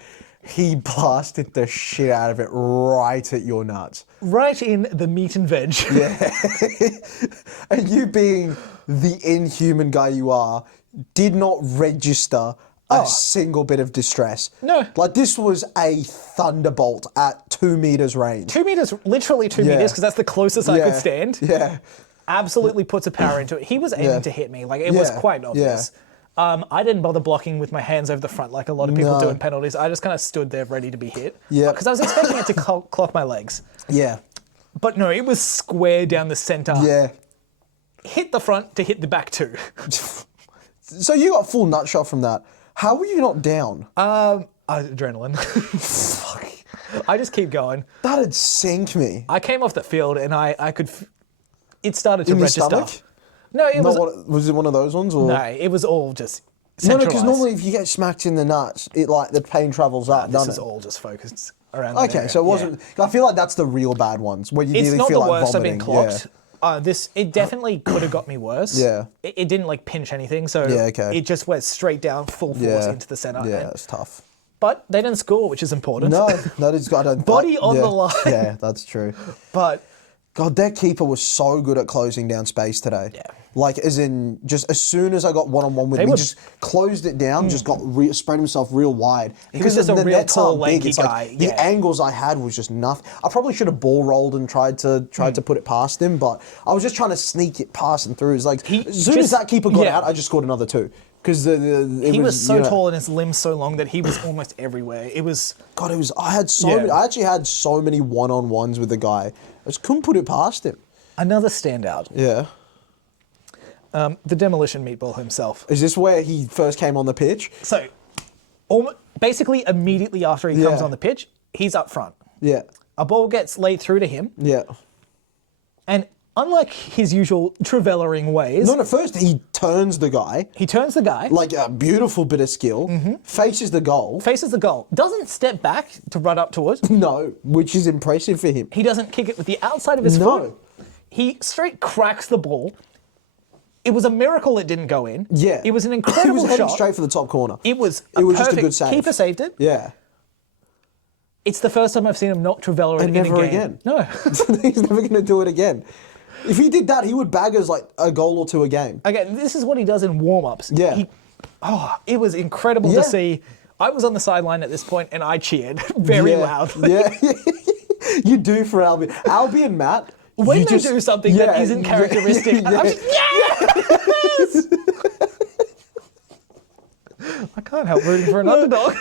He blasted the shit out of it right at your nuts. Right in the meat and veg. Yeah. And you being the inhuman guy you are, did not register a single bit of distress. No. Like, this was a thunderbolt at 2 meters range. 2 meters, literally 2 meters, because that's the closest I could stand. Yeah. Absolutely puts a power into it. He was aiming to hit me. Like, it was quite obvious. I didn't bother blocking with my hands over the front like a lot of people do in penalties. I just kind of stood there ready to be hit. Yeah. Because I was expecting it to clock my legs. Yeah. But no, it was square down the center. Yeah. Hit the front to hit the back too. So you got full nutshot from that. How were you not down? Adrenaline. Fuck. I just keep going. That'd sink me. I came off the field and I could... It started to In your register. stomach? No, it was... Was it one of those ones? Or? No, it was all just No, centralized. because normally if you get smacked in the nuts, the pain travels up, This doesn't is it? all just focused around that Okay, area. so it wasn't... I feel like that's the real bad ones, where you It's really not feel the like worst I've vomiting. been clocked. It definitely could have got me worse. Yeah. It didn't like pinch anything, so it just went straight down full force into the center. Yeah, it's tough. But they didn't score, which is important. No, that is... I don't, Body on the line. Yeah, that's true. But God, their keeper was so good at closing down space today. Yeah. Like, as in, just as soon as I got one-on-one with him, he just closed it down, just got spread himself real wide. was just a the real nets tall, aren't big. lanky It's guy, like, the angles I had was just nothing. I probably should have ball rolled and tried to put it past him, but I was just trying to sneak it past and through. It's like, as soon as that keeper got out, I just scored another 2. Because he was so tall and his limbs so long that he was almost everywhere. It was... God, it was... I actually had so many one-on-ones with the guy. I just couldn't put it past him. Another standout. Yeah. The demolition meatball himself. Is this where he first came on the pitch? So, basically immediately after he comes on the pitch, he's up front. Yeah. A ball gets laid through to him. Yeah. And unlike his usual travelling ways. Not at first, he turns the guy. Like a beautiful bit of skill. Faces the goal. Doesn't step back to run up to it. No, which is impressive for him. He doesn't kick it with the outside of his foot. He straight cracks the ball. It was a miracle it didn't go in. Yeah. It was an incredible shot. He was heading straight for the top corner. It was just a good save. Keeper saved it. Yeah. It's the first time I've seen him not Trevella in a game. Never again. No. He's never going to do it again. If he did that, he would bag us like a goal or two a game. Again, this is what he does in warm-ups. Yeah. It was incredible to see. I was on the sideline at this point and I cheered very loudly. Yeah. You do for Albie. Albie and Matt. When they do something that isn't characteristic, I'm just, yes! I can't help rooting for an underdog.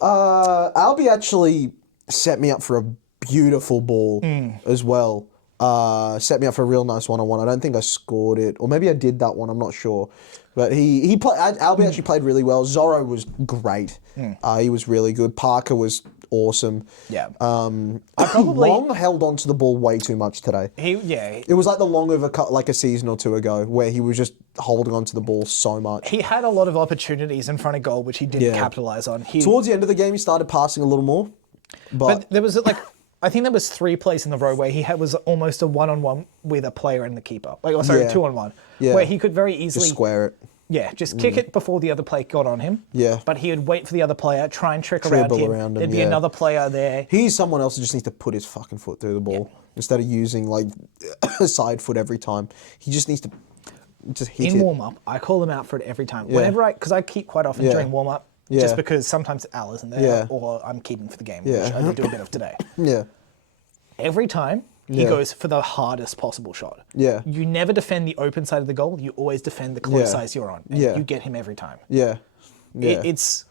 Albie actually set me up for a beautiful ball as well. Set me up for a real nice one-on-one. I don't think I scored it, or maybe I did that one. I'm not sure, but Albie actually played really well. Zorro was great. He was really good. Parker was awesome. Yeah. Long held on to the ball way too much today. It was like the Long overcut like a season or two ago, where he was just holding on to the ball so much. He had a lot of opportunities in front of goal, which he didn't capitalize on. Towards the end of the game, he started passing a little more. But there was I think there was 3 plays in the row where he was almost a one-on-one with a player and the keeper. 2-on-1. Yeah. Where he could very easily... Just square it. Yeah, just kick it before the other player got on him. Yeah. But he would wait for the other player, try and trick around him. There'd be another player there. He's someone else who just needs to put his fucking foot through the ball instead of using a side foot every time. He just needs to just hit it. In warm-up, I call him out for it every time. Because I keep quite often during warm-up, just because sometimes Al isn't there or I'm keeping for the game, which I did do a bit of today. Yeah. Every time, he goes for the hardest possible shot. Yeah. You never defend the open side of the goal. You always defend the close size you're on. And you get him every time. Yeah. It's...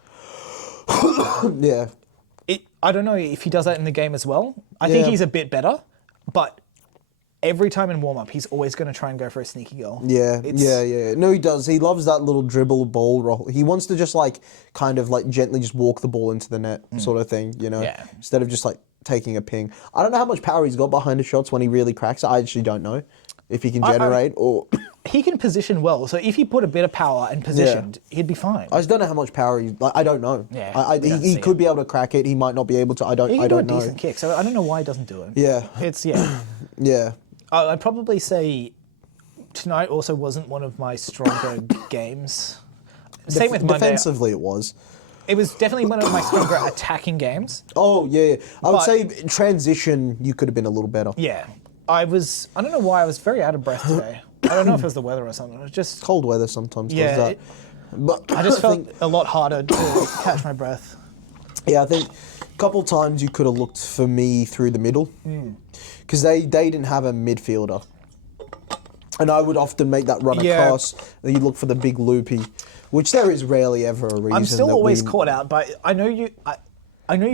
yeah. I don't know if he does that in the game as well. I think he's a bit better, but every time in warm-up, he's always going to try and go for a sneaky goal. Yeah. No, he does. He loves that little dribble ball roll. He wants to just gently just walk the ball into the net sort of thing, instead of just taking a ping. I don't know how much power he's got behind the shots when he really cracks it. I actually don't know if he can generate or... He can position well, so if he put a bit of power and positioned, he'd be fine. I just don't know how much power I don't know. Yeah, he could be able to crack it. He might not be able to. I don't know. He can do a decent kick, so I don't know why he doesn't do it. Yeah. Yeah. I'd probably say tonight also wasn't one of my stronger games. Same with Monday. Defensively, it was. It was definitely one of my stronger attacking games. Oh, yeah. I would say transition, you could have been a little better. Yeah. I don't know why, I was very out of breath today. I don't know if it was the weather or something. It was just... Cold weather sometimes does that. But I just felt a lot harder to catch my breath. Yeah, I think a couple times you could have looked for me through the middle. Because they didn't have a midfielder. And I would often make that run across, and you look for the big loopy. Which there is rarely ever a reason. I'm still always caught out, but I know you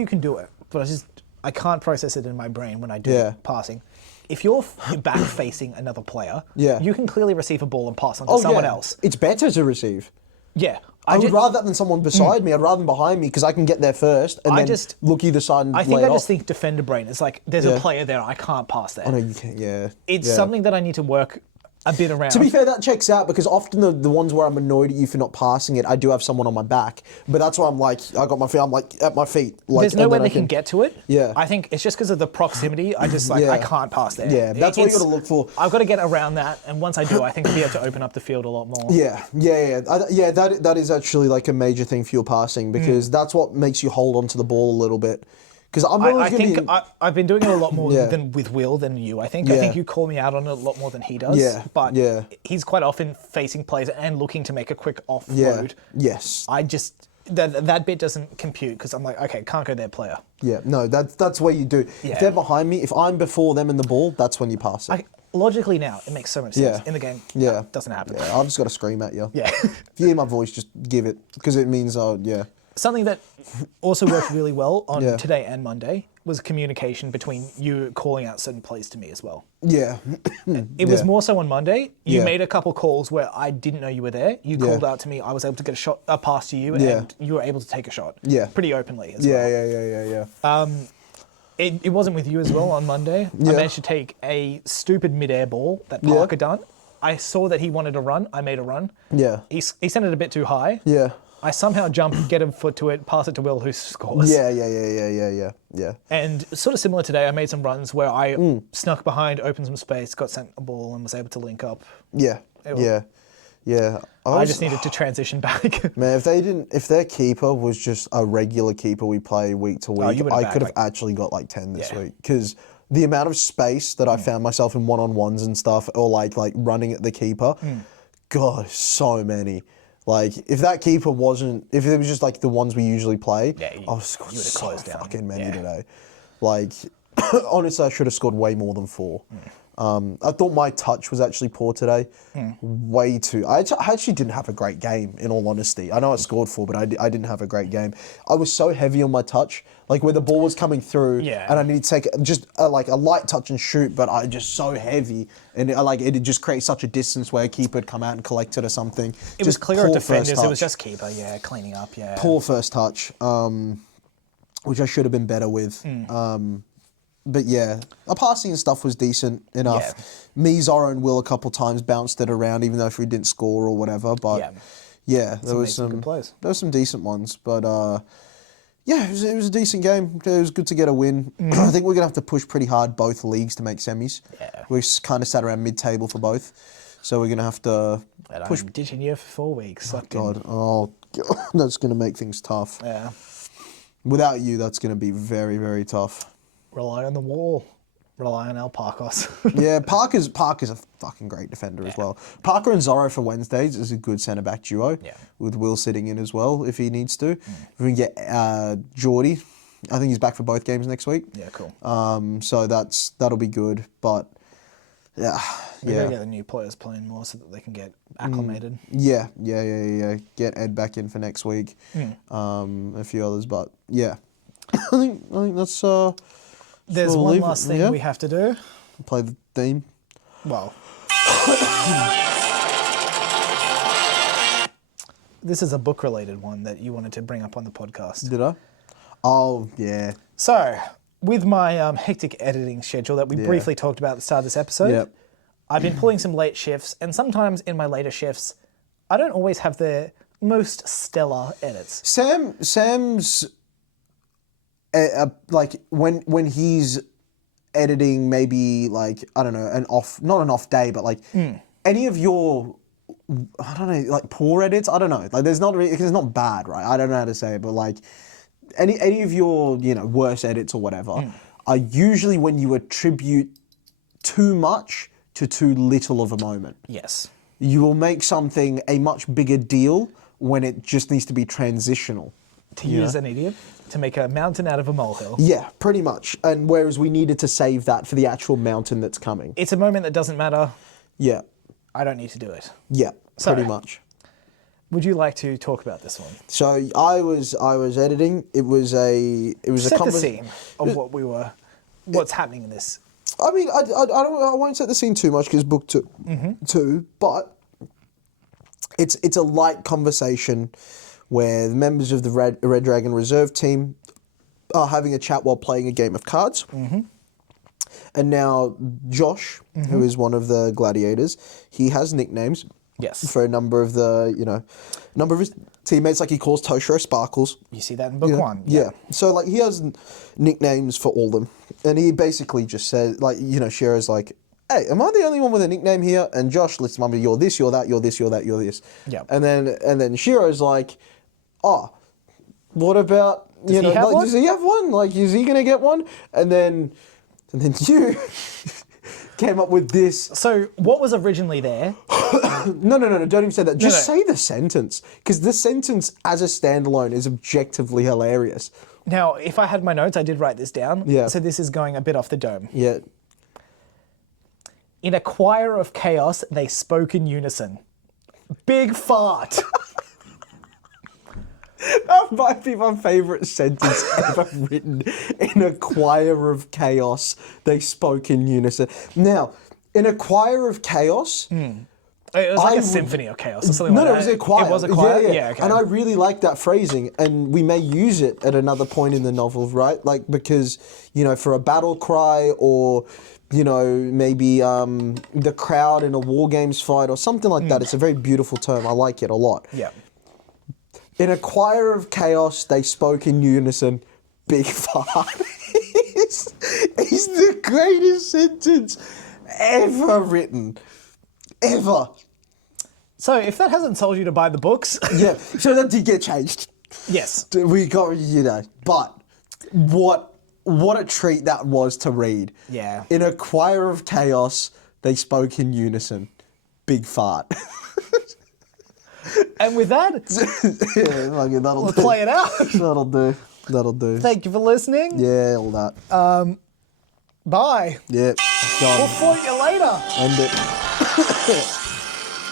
can do it, but I can't process it in my brain when I do passing. If you're back facing another player, you can clearly receive a ball and pass on to someone else. It's better to receive. Yeah. I would rather that than someone beside me. I'd rather them behind me because I can get there first and then look either side and I just think defender brain. It's like there's a player there, I can't pass there. I know you can't, It's something that I need to work a bit around. To be fair, that checks out because often the ones where I'm annoyed at you for not passing it, I do have someone on my back. But that's why I'm I got my feet, I'm at my feet. There's no way they can get to it. Yeah. I think it's just because of the proximity, I just I can't pass there. Yeah, that's what you got to look for. I've got to get around that, and once I do, I think I'll be able to open up the field a lot more. That is actually like a major thing for your passing because that's what makes you hold on to the ball a little bit. Because I've been doing it a lot more with Will than you. I think you call me out on it a lot more than he does. Yeah. But he's quite often facing players and looking to make a quick offload. Yes. I just that bit doesn't compute because I'm like, okay, can't go there, player. Yeah. No, that's where you do. Yeah. If they're behind me, if I'm before them in the ball, that's when you pass it. Logically now, it makes so much sense. In the game, it doesn't happen. Yeah, I've just got to scream at you. Yeah. If you hear my voice, just give it because it means Something that also worked really well on today and Monday was communication between you calling out certain plays to me as well. Yeah. It was more so on Monday. You made a couple calls where I didn't know you were there. You called out to me. I was able to get a pass to you, and you were able to take a shot. Yeah. Pretty openly as well. Yeah. It wasn't with you as well on Monday. Yeah. I managed to take a stupid mid-air ball that Parker done. I saw that he wanted a run. I made a run. Yeah. He sent it a bit too high. Yeah. I somehow jump, get a foot to it, pass it to Will, who scores. Yeah. And sort of similar today, I made some runs where I snuck behind, opened some space, got sent a ball, and was able to link up. Yeah. I just needed to transition back. Man, if their keeper was just a regular keeper we play week to week, I could have actually got like 10 this week. Because the amount of space that I found myself in one-on-ones and stuff, or like running at the keeper, God, so many. Like, if that keeper wasn't, if it was just like the ones we usually play, I was scored so fucking many today. Like, honestly, I should have scored way more than 4. I thought my touch was actually poor today. Way too. I actually didn't have a great game, in all honesty. I know I scored 4, but I didn't have a great game. I was so heavy on my touch, like where the ball was coming through, and I needed to take just like a light touch and shoot, but I just so heavy, and it just creates such a distance where a keeper would come out and collect it or something. It was clear of defenders. It was just keeper, cleaning up, Poor first touch, which I should have been better with. But yeah, our passing and stuff was decent enough. Me, Zorro, and Will a couple times bounced it around, even though if we didn't score or whatever. But there was some decent ones. But it was a decent game. It was good to get a win. I think we're gonna have to push pretty hard both leagues to make semis. We kind of sat around mid-table for both, so we're gonna have to push. I'm ditching you for 4 weeks. Oh God, that's gonna make things tough. Yeah. Without you, that's gonna be very, very tough. Rely on the wall. Rely on El Parkos. Yeah, Parker's a fucking great defender as well. Parker and Zorro for Wednesdays is a good centre-back duo, with Will sitting in as well if he needs to. If we can get Geordie, I think he's back for both games next week. Yeah, cool. So that'll be good, but We're going to get the new players playing more so that they can get acclimated. Yeah. Get Ed back in for next week. A few others, but yeah. I think that's... There's one last thing we have to do. Play the theme. Well. This is a book-related one that you wanted to bring up on the podcast. Did I? Oh, yeah. So, with my hectic editing schedule that we briefly talked about at the start of this episode, I've been pulling some late shifts, and sometimes in my later shifts, I don't always have the most stellar edits. Sam's... like when he's editing, maybe like, I don't know, not an off day, but like any of your, I don't know, like poor edits. I don't know. Like there's not really, because it's not bad, right? I don't know how to say it, but like any of your worst edits or whatever are usually when you attribute too much to too little of a moment. Yes. You will make something a much bigger deal when it just needs to be transitional. To use an idiom, to make a mountain out of a molehill. Yeah, pretty much. And whereas we needed to save that for the actual mountain that's coming. It's a moment that doesn't matter. Yeah. I don't need to do it. Yeah, pretty much. Would you like to talk about this one? So I was editing. It was Set the scene of what's happening in this. I mean, I won't set the scene too much because book two, but it's a light conversation where the members of the Red Dragon Reserve team are having a chat while playing a game of cards. And now Josh, who is one of the gladiators, he has nicknames for a number of his teammates. Like he calls Toshiro Sparkles. You see that in book one. Yeah. So like he has nicknames for all of them. And he basically just says, like, Shiro's like, hey, am I the only one with a nickname here? And Josh lists them up, you're this, you're that, you're this, you're that, you're this. Yeah. And then Shiro's like, oh, what about, does he have one? Like, is he going to get one? And then you came up with this. So what was originally there? No, don't even say that. Just say the sentence. Because the sentence as a standalone is objectively hilarious. Now, if I had my notes, I did write this down. Yeah. So this is going a bit off the dome. Yeah. In a choir of chaos, they spoke in unison. Big fart. That might be my favourite sentence ever written. In a choir of chaos, they spoke in unison. Now, in a choir of chaos, It was like a symphony of chaos or something like that. No, it was a choir. It was a choir? Yeah. Okay. And I really like that phrasing, and we may use it at another point in the novel, right? Like, because, for a battle cry or, maybe the crowd in a war games fight or something like that. It's a very beautiful term. I like it a lot. Yeah. In a choir of chaos, they spoke in unison, big fart. It's the greatest sentence ever written. Ever. So if that hasn't told you to buy the books... Yeah, so that did get changed. Yes. We got, but what a treat that was to read. Yeah. In a choir of chaos, they spoke in unison, big fart. And with that, that'll we'll do. play it out. That'll do. Thank you for listening. Yeah, all that. Bye. Yeah, done. We'll float you later. End it.